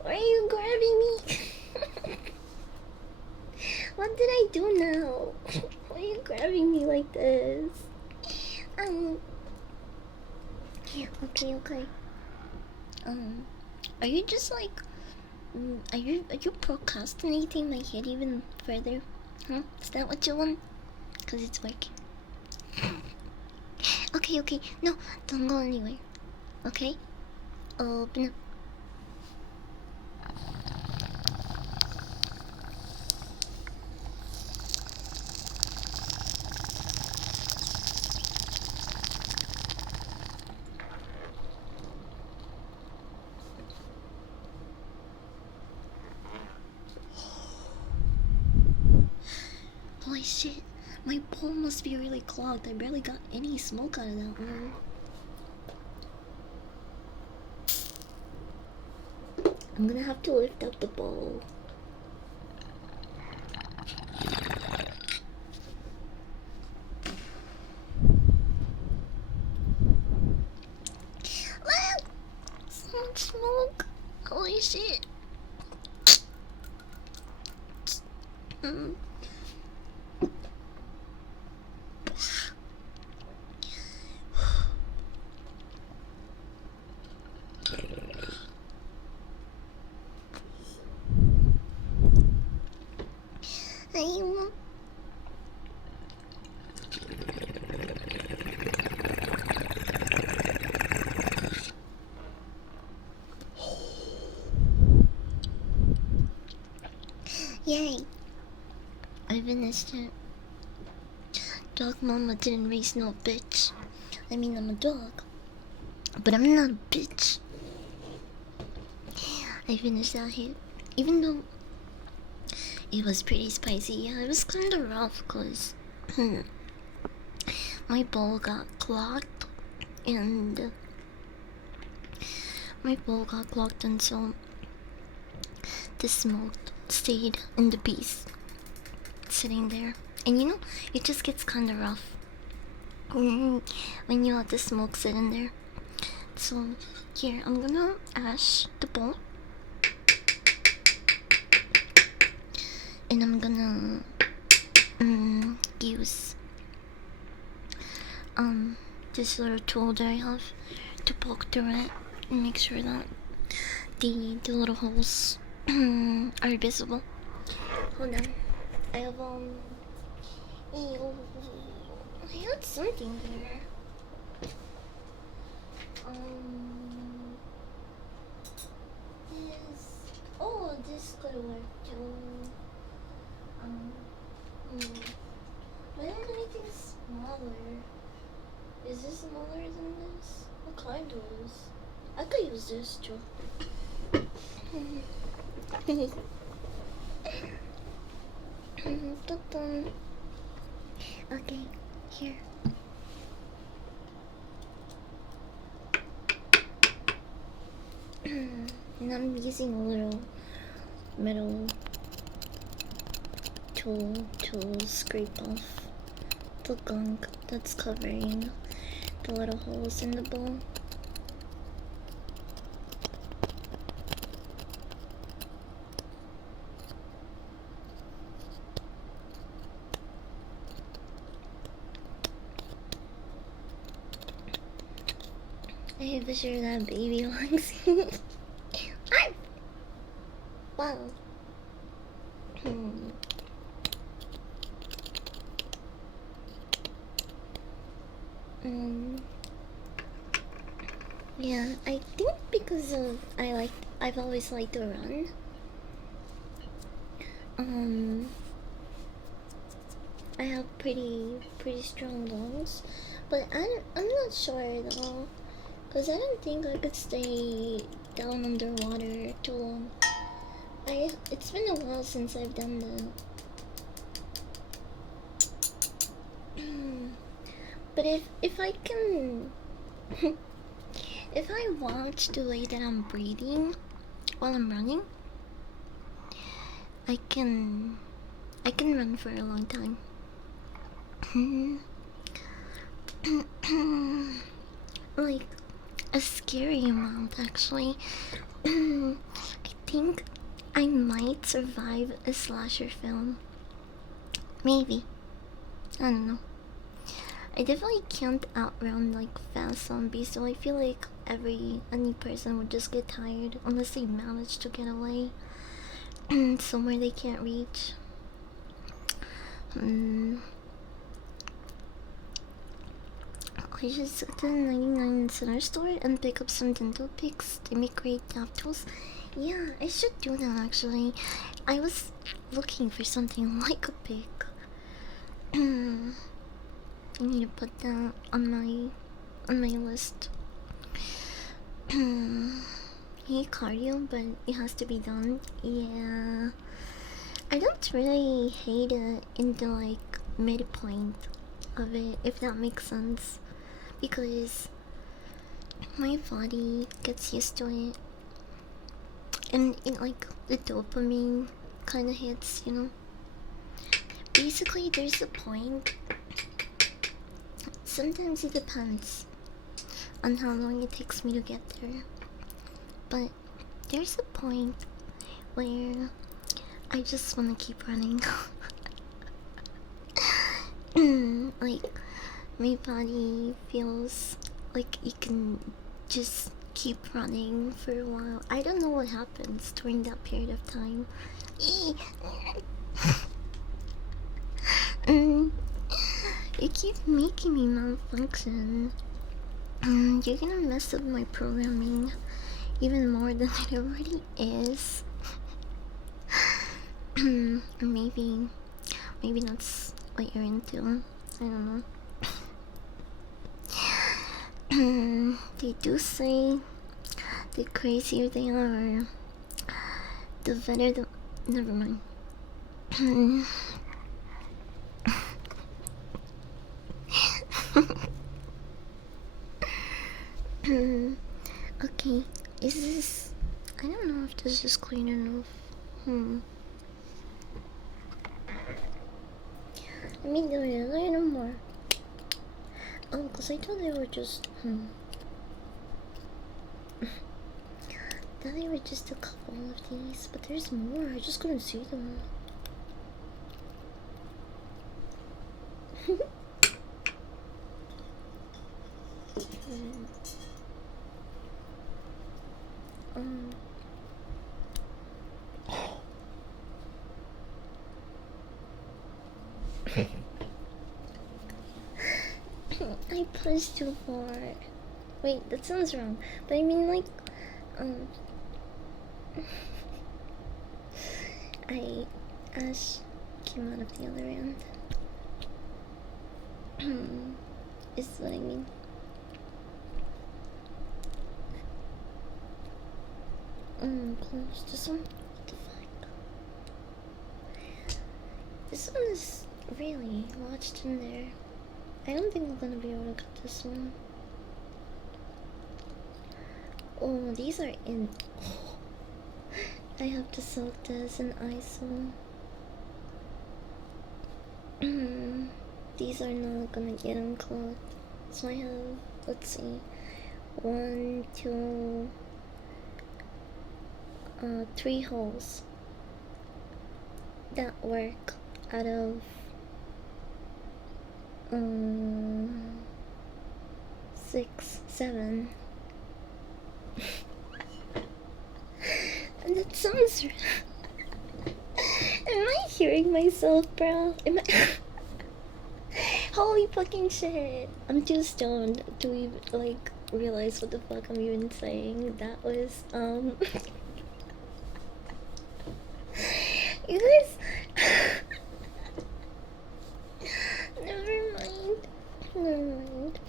Why are you grabbing me? What did I do now? Why are you grabbing me like this? Okay. Are you just like, are you procrastinating my head even further? Huh? Is that what you want? 'Cause it's working. Okay. No, don't go anywhere. Okay? Open up. Holy shit, my bowl must be really clogged. I barely got any smoke out of that one. I'm gonna have to lift up the bowl. So much smoke. Holy shit. Mm. I'm Yay! I finished it. Dog mama didn't raise no bitch. I mean, I'm a dog, but I'm not a bitch. I finished that hit, even though it was pretty spicy. Yeah, it was kind of rough because my bowl got clogged, and and so the smoke stayed in the piece, sitting there. And you know, it just gets kind of rough when you let the smoke sit in there. So here, I'm gonna ash the bowl, and I'm gonna use this little tool that I have to poke through it and make sure that the little holes are visible. Hold on, I have ew, I had something there. This could work too. Why don't anything smaller? Is this smaller than this? What kind is? I could use this too. Okay, here. And I'm using a little metal tool to scrape off the gunk that's covering the little holes in the bowl. I have to share that baby lungs. Wow. Yeah, I think because of I've always liked to run. I have pretty strong lungs, but I'm not sure though, cause I don't think I could stay down underwater too long. It's been a while since I've done that. But if I can, if I watch the way that I'm breathing while I'm running, I can run for a long time. Like a scary amount, actually. I think I might survive a slasher film. Maybe. I don't know. I definitely can't outrun like fast zombies, so I feel like any person would just get tired unless they manage to get away somewhere they can't reach. I just go to the 99 center store and pick up some dental picks. They make great nap tools. Yeah, I should do that actually. I was looking for something like a pick. I need to put that on my list. I hate cardio, but it has to be done. Yeah, I don't really hate it in the like midpoint of it, if that makes sense, because my body gets used to it. and it like the dopamine kind of hits, you know. Basically, there's a point. Sometimes it depends on how long it takes me to get there, but there's a point where I just want to keep running. Like, my body feels like it can just keep running for a while. I don't know what happens during that period of time. You keep making me malfunction. You're gonna mess up my programming even more than it already is. maybe, maybe that's what you're into. I don't know. They do say the crazier they are, the better the. Never mind. Okay, is this. I don't know if this is clean enough. Let me do it a little more. Oh, because I thought they were just. Thought they were just a couple of these, but there's more. I just couldn't see them. I pushed too far. Wait, that sounds wrong. But I mean, like, Ash came out of the other end. Is what I mean. Close this one. What the fuck? This one is really lodged in there. I don't think I'm gonna be able to cut this one. Oh, these are in. Oh, I have to soak this in ISO. These are not gonna get unclogged. So I have, let's see, 1, 2, 3 holes that work out of 6, 7. And that sounds. Am I hearing myself, bro? Am I? Holy fucking shit! I'm too stoned to even like realize what the fuck I'm even saying. That was you guys. Never mind. Never mind.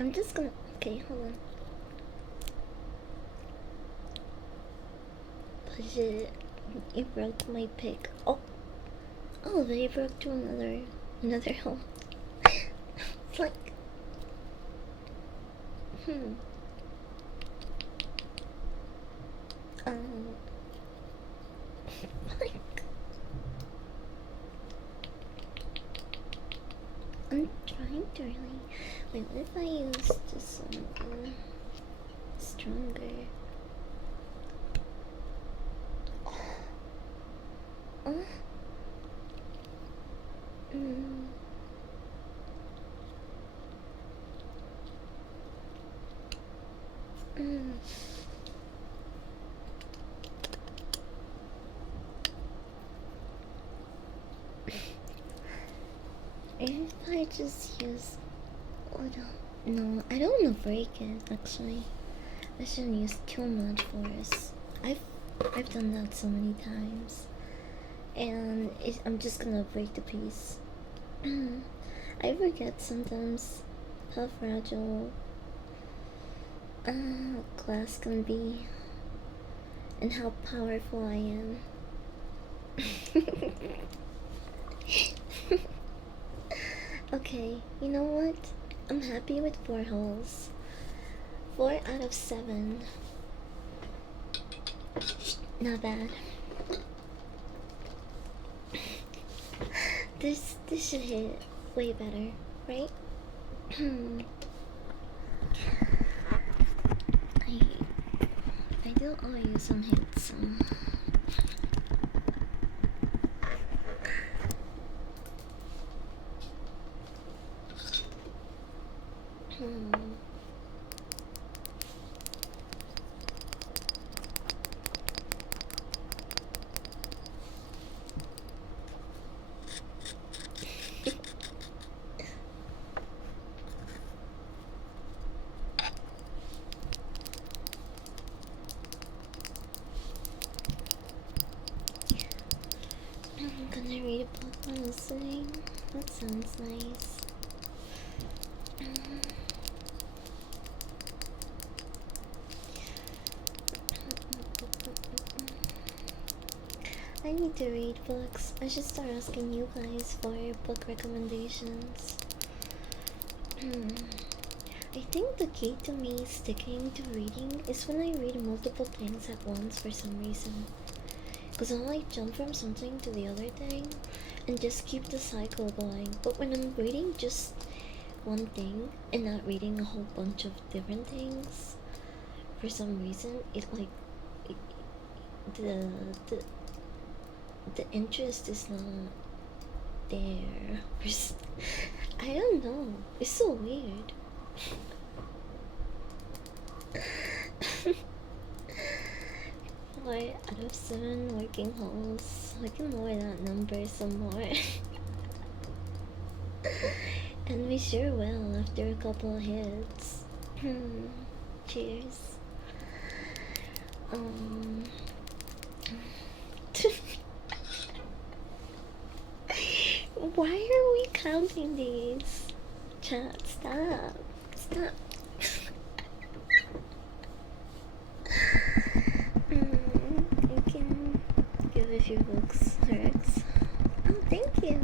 I'm just gonna. Okay, hold on. Push it. You broke my pick. Oh, oh, but you broke to another hole. It's like. Like. I'm trying to really. Wait, what if I use this one stronger? Oh. If I just use. Oh no, I don't want to break it. Actually, I shouldn't use too much force. I've done that so many times, and I'm just gonna break the piece. I forget sometimes how fragile glass can be, and how powerful I am. Okay, you know what? I'm happy with 4 holes. 4 out of 7. Not bad. This should hit way better, right? I I do owe you some hits, so. I'm gonna read a book while listening. That sounds nice. I need to read books. I should start asking you guys for book recommendations. I think the key to me sticking to reading is when I read multiple things at once for some reason. Because I'll like jump from something to the other thing and just keep the cycle going. But when I'm reading just one thing and not reading a whole bunch of different things, for some reason the the the interest is not there. I don't know. It's so weird. 4 out of 7 working holes. We can lower that number some more. And we sure will after a couple of hits. Cheers. Why are we counting these? Chat, stop. Stop. You can give a few books, Rex. Oh, thank you.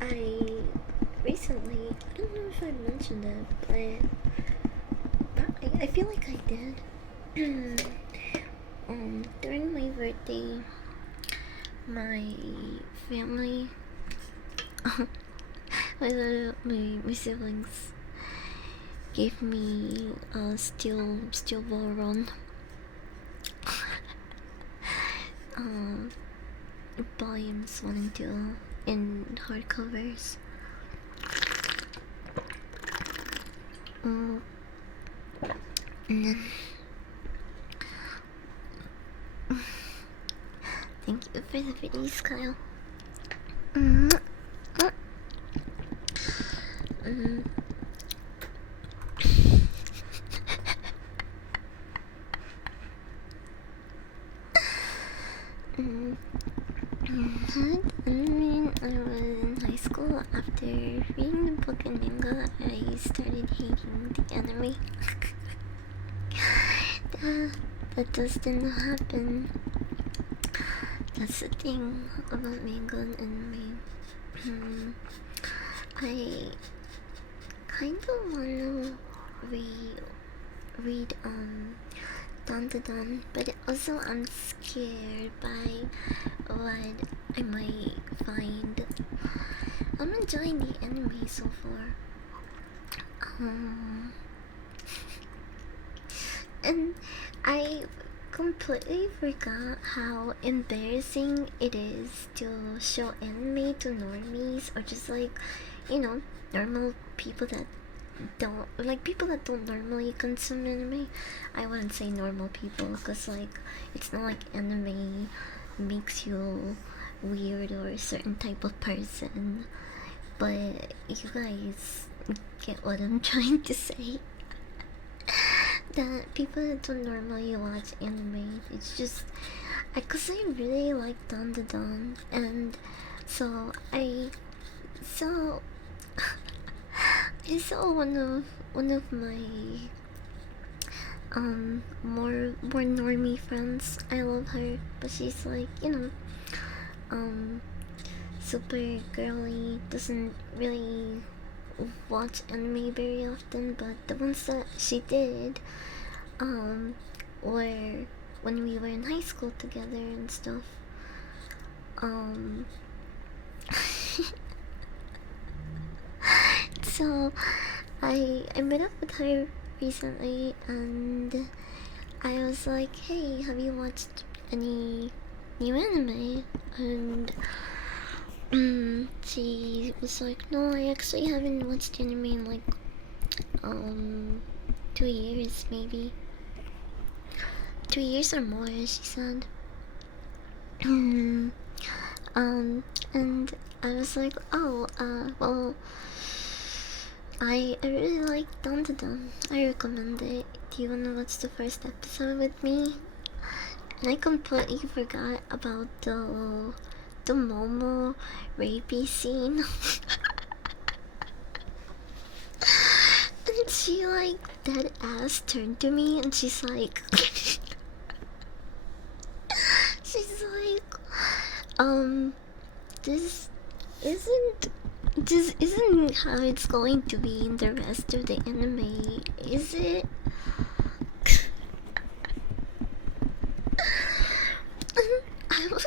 I recently, I don't know if I mentioned it, but I feel like I did. During my birthday, my family, my siblings gave me a steel ball run. Volumes 1 and 2 in hardcovers. And then thank you for the videos, Kyle. I was in high school. After reading the book and manga, I started hating the anime. That just didn't happen. That's the thing about manga and anime. I kind of wanna read Dun Dun Dun, but also I'm scared by what I might find. I'm enjoying the anime so far. And I completely forgot how embarrassing it is to show anime to normies, or just like, normal people that don't normally consume anime. I wouldn't say normal people, because like it's not like anime makes you weird or a certain type of person, but you guys get what I'm trying to say. That people that don't normally watch anime, it's just because I really like Don the Don, and so I saw I saw one of my more normie friends. I love her, but she's like, um super girly, doesn't really watch anime very often, but the ones that she did, um, were when we were in high school together and stuff. Um, so I met up with her recently, and I was like, "Hey, have you watched any new anime?" And she was like, "No, I actually haven't watched anime in like 2 years maybe, 2 years or more," she said. And I was like, "Oh, well, I really like Dandadan. I recommend it. Do you wanna watch the first episode with me?" And I completely forgot about the Momo rapey scene. And she like dead ass turned to me and she's like she's like, this isn't this isn't how it's going to be in the rest of the anime, is it? I was,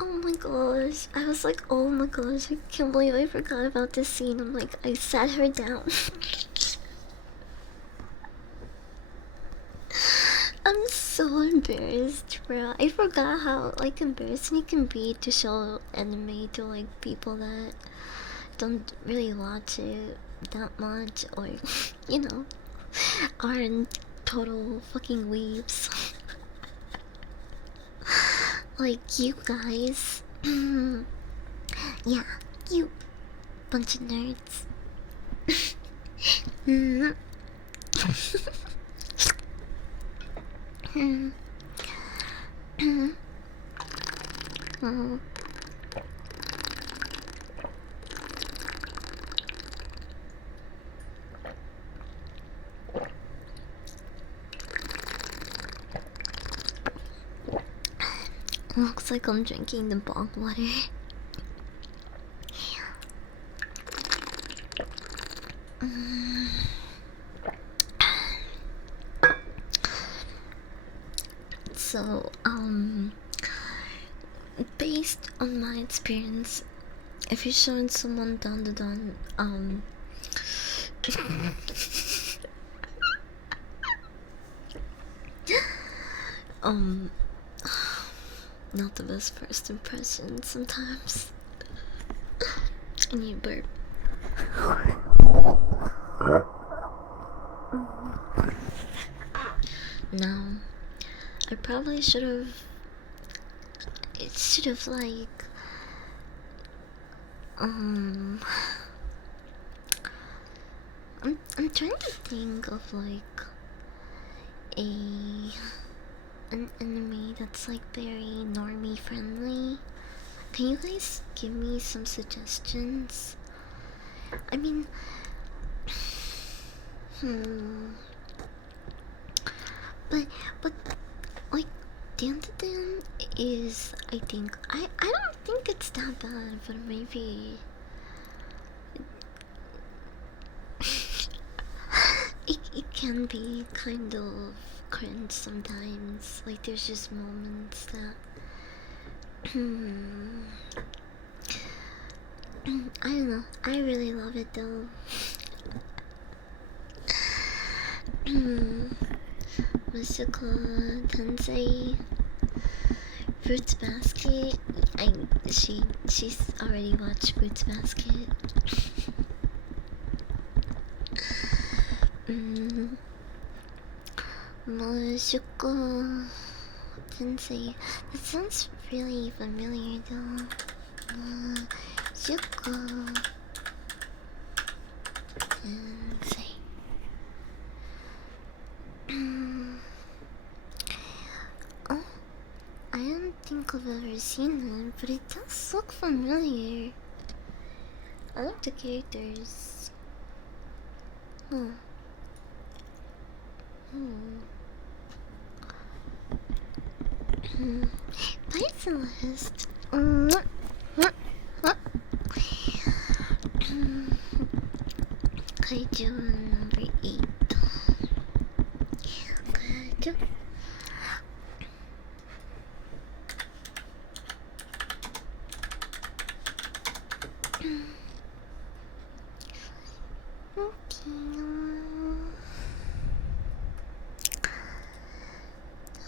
oh my gosh. I was like, oh my gosh, I can't believe I forgot about this scene. I'm like, I sat her down. I'm so embarrassed, bro. I forgot how like embarrassing it can be to show anime to like people that don't really watch it that much, or you know, aren't total fucking weebs. Like you guys. Yeah, you bunch of nerds. Mm. Oh. Looks like I'm drinking the bog water. So, based on my experience, if you're showing someone down the dawn, um, not the best first impression sometimes. I need a burp. No, I probably should have. It should have like. I'm trying to think of like a an anime that's like very normie friendly. Can you guys give me some suggestions? I mean, but like Dan is, I think, I don't think it's that bad, but maybe it can be kind of cringe sometimes. Like there's just moments that I don't know. I really love it though. Musical Tensei, Fruits Basket. She's already watched Fruits Basket. Musical Tensei. That sounds really familiar though. Musical Tensei. Oh, I don't think I've ever seen it, but it does look familiar. I like the characters. Hmm. Bye, Celeste. Mwah, mwah, mwah. Kaiju number 8. Kaiju. Okay.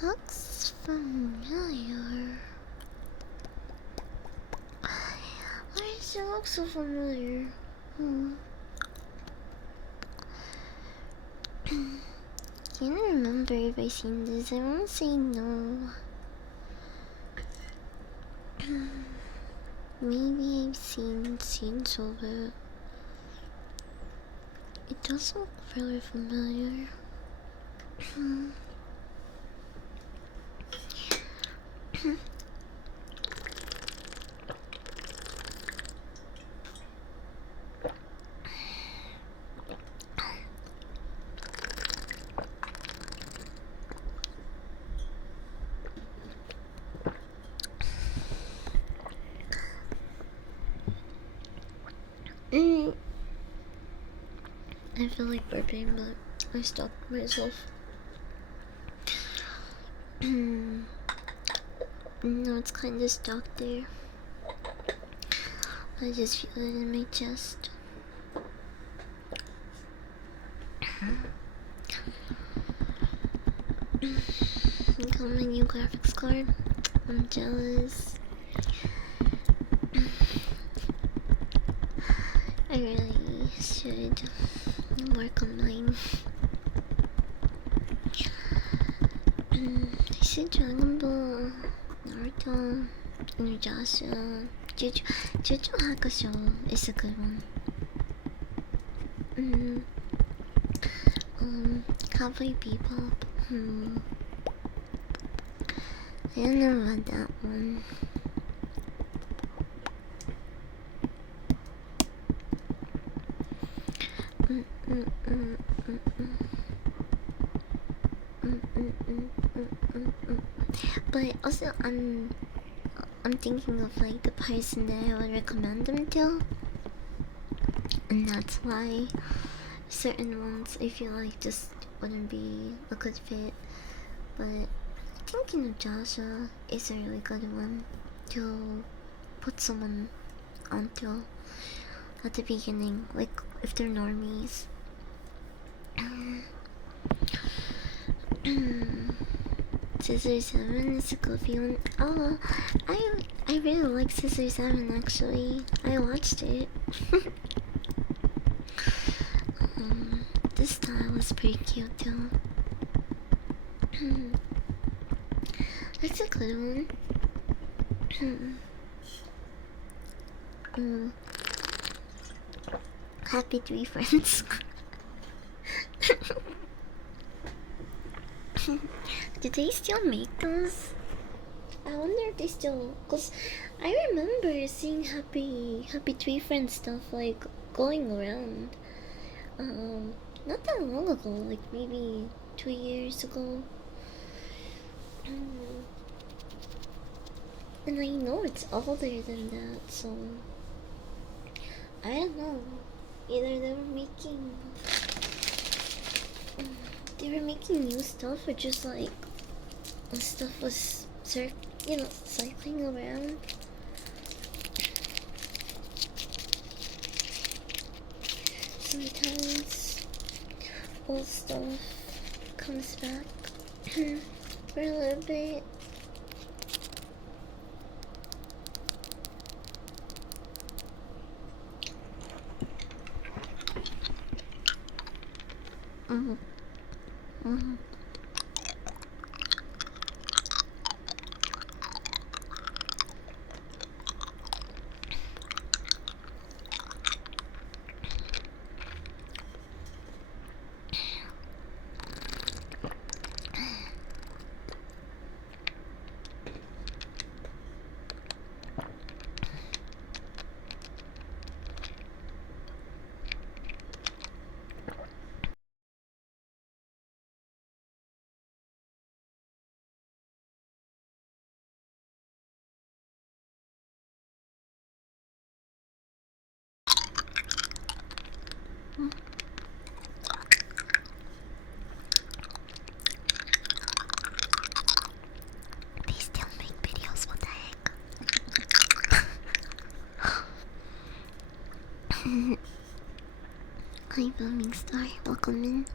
Looks familiar. Why does it look so familiar? Can't remember if I seen this. I won't say no. Maybe I've seen scenes of it. It does look really familiar. I feel like burping, but I stopped myself. No, it's kinda stuck there. I just feel it in my chest. Got my new graphics card. I'm jealous. I really should work on mine. I should Dragon Ball, Naruto, Inuyasha, Juju Hakusho is a good one. Cowboy Bebop. I don't know about that one. But also, I'm thinking of like the person that I would recommend them to, and that's why certain ones I feel like just wouldn't be a good fit. But thinking of Joshua is a really good one to put someone onto at the beginning, like if they're normies. Scissor 7 is a goofy one. Oh, I really like Scissor 7 actually. I watched it. This style was pretty cute too. That's a good one. Happy 3 friends. Do they still make those? I wonder if they still, cause I remember seeing happy 3 friends stuff like going around. Not that long ago, like maybe 2 years ago. And I know it's older than that, so I don't know. Either they were making new stuff, or just like stuff was cycling around. Sometimes old stuff comes back for a little bit. Booming Star, welcome in.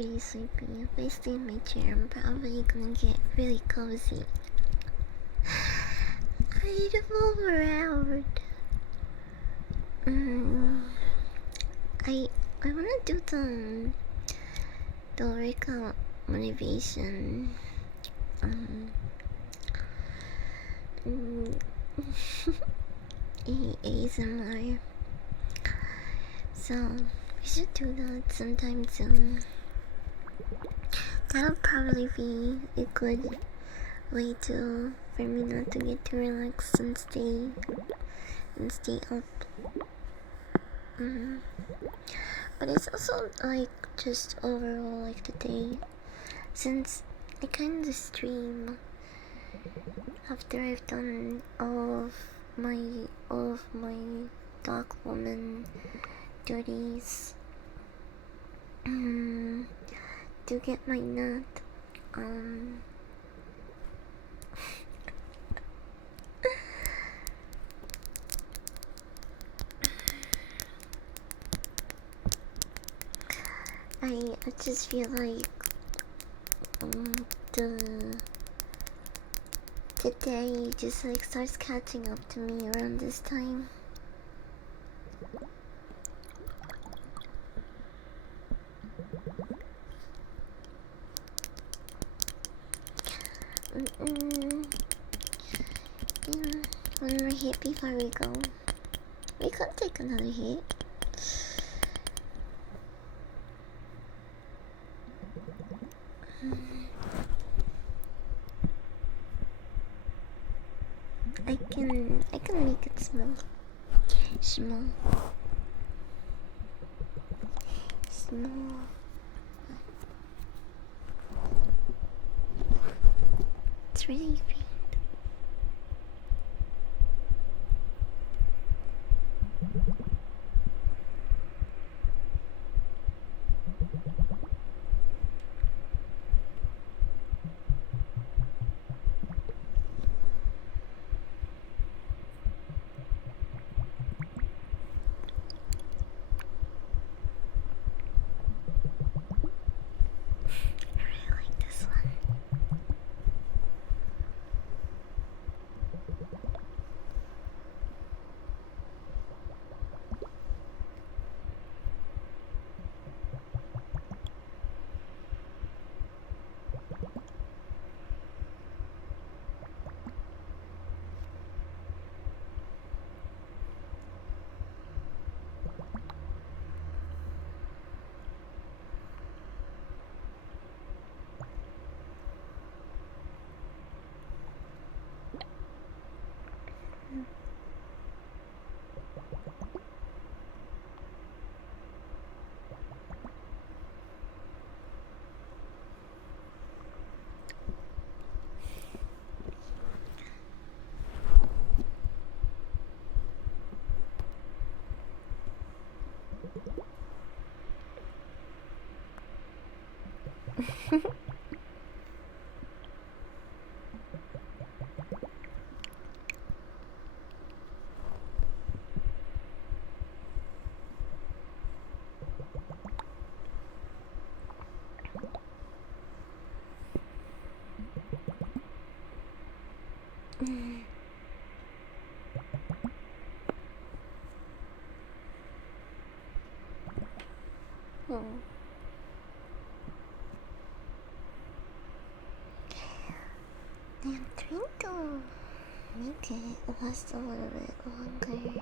pretty sleepy. If I stay in my chair, I'm probably gonna get really cozy. I'd move around. Mm, I I wanna do the workout motivation. Um, mm, ASMR. So we should do that sometime soon. That'll probably be a good way to for me not to get too relaxed and stay up. Mm. But it's also like just overall like the day, since I kind of stream after I've done all of my dark woman duties. To get my nut. I just feel like the the day just like starts catching up to me around this time. One more hit before we go. We could take another hit. I can make it small. Small. It's really great. I really like this one. Oh. I'm trying to make it last a little bit longer.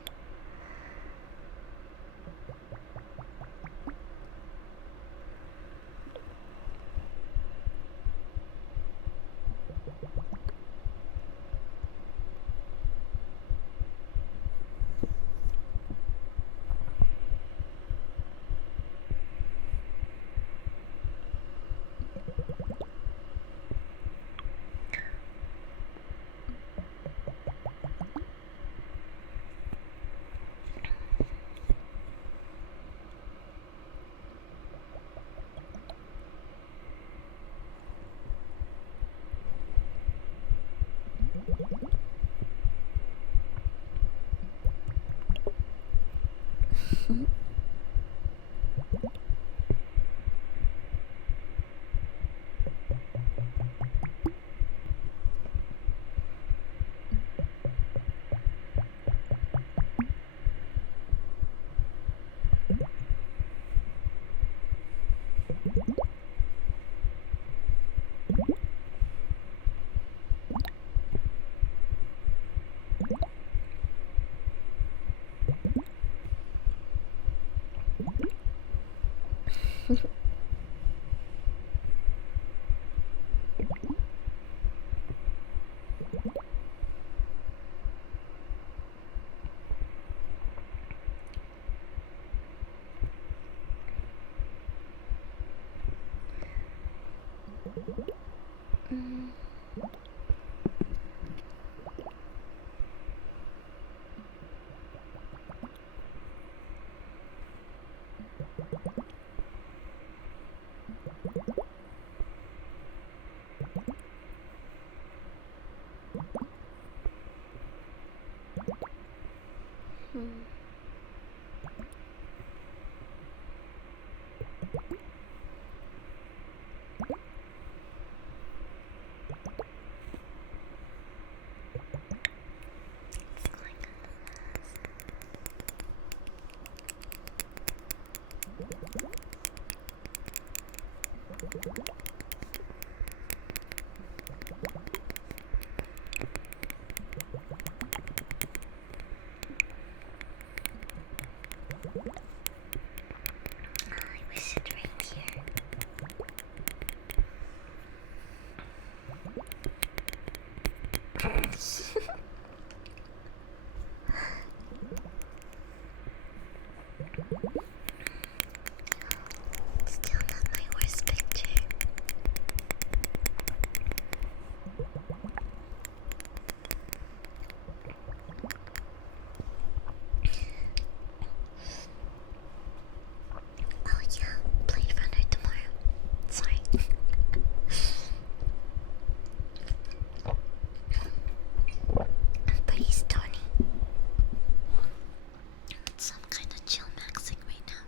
Mm. Hmm. I wish it rained here. Still not my worst picture. Oh yeah, Blade Runner tomorrow. Sorry. I'm pretty stony. So I'm kind of chill maxing right now.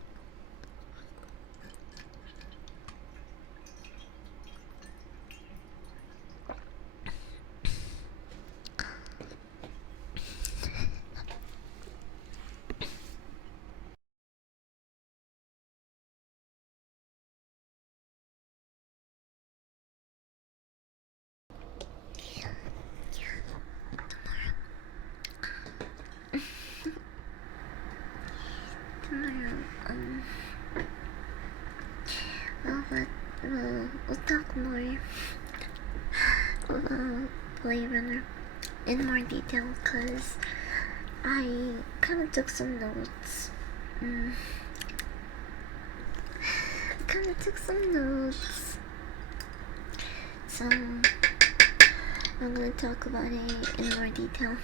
Tomorrow, we'll talk more about Blade Runner in more detail because I kind of took some notes. I kind of took some notes. So, I'm gonna talk about it in more detail.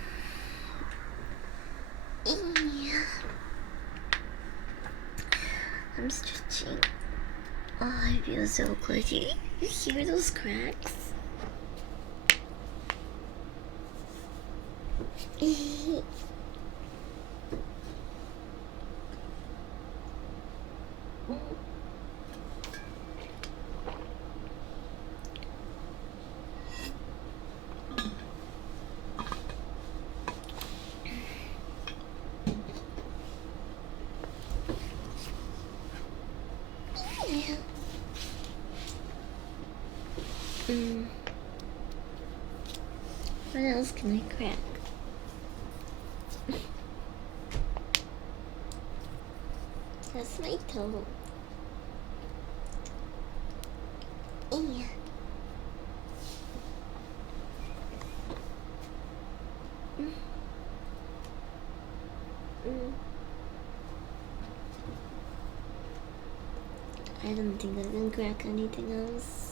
I'm stretching. Oh, I feel so good. You hear those cracks? What else can I crack? That's my toe. I don't think I can crack anything else.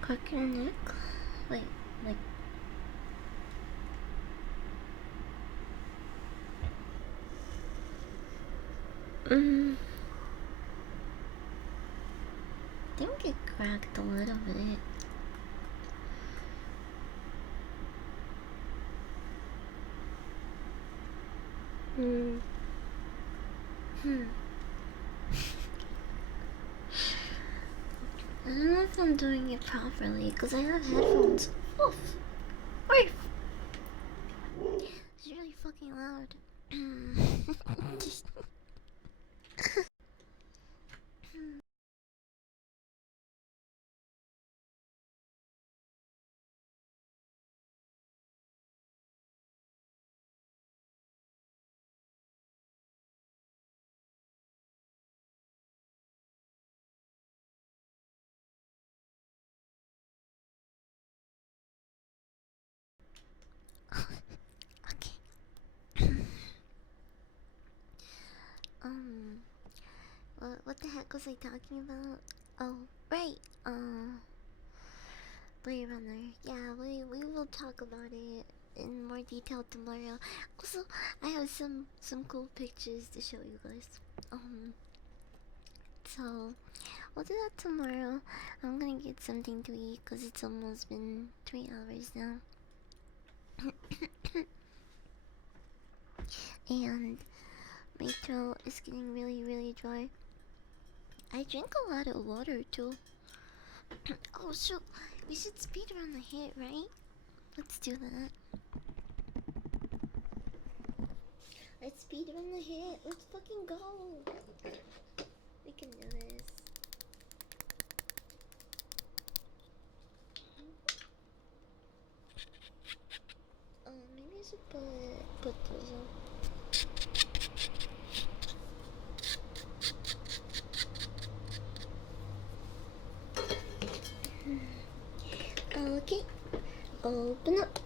Crack your neck? Wait, like. I think it cracked a little bit. I don't know if I'm doing it properly because I have headphones. Oof! Wait! It's really fucking loud. What the heck was I talking about? Oh, right. Blade Runner. Yeah, we will talk about it in more detail tomorrow. Also, I have some cool pictures to show you guys. So we'll do that tomorrow. I'm gonna get something to eat because it's almost been 3 hours now. And my throat is getting really dry. I drink a lot of water too. Oh, so we should speed run the hit, right? Let's do that. Let's speed run the hit. Let's fucking go. We can do this. Oh, maybe I should put those on. Okay, open up.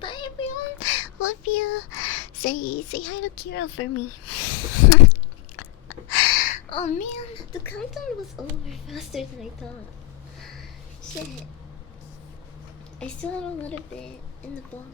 Bye everyone. Love you. Say hi to Kira for me. Oh man, the countdown was over faster than I thought. Shit. I still have a little bit in the bottle.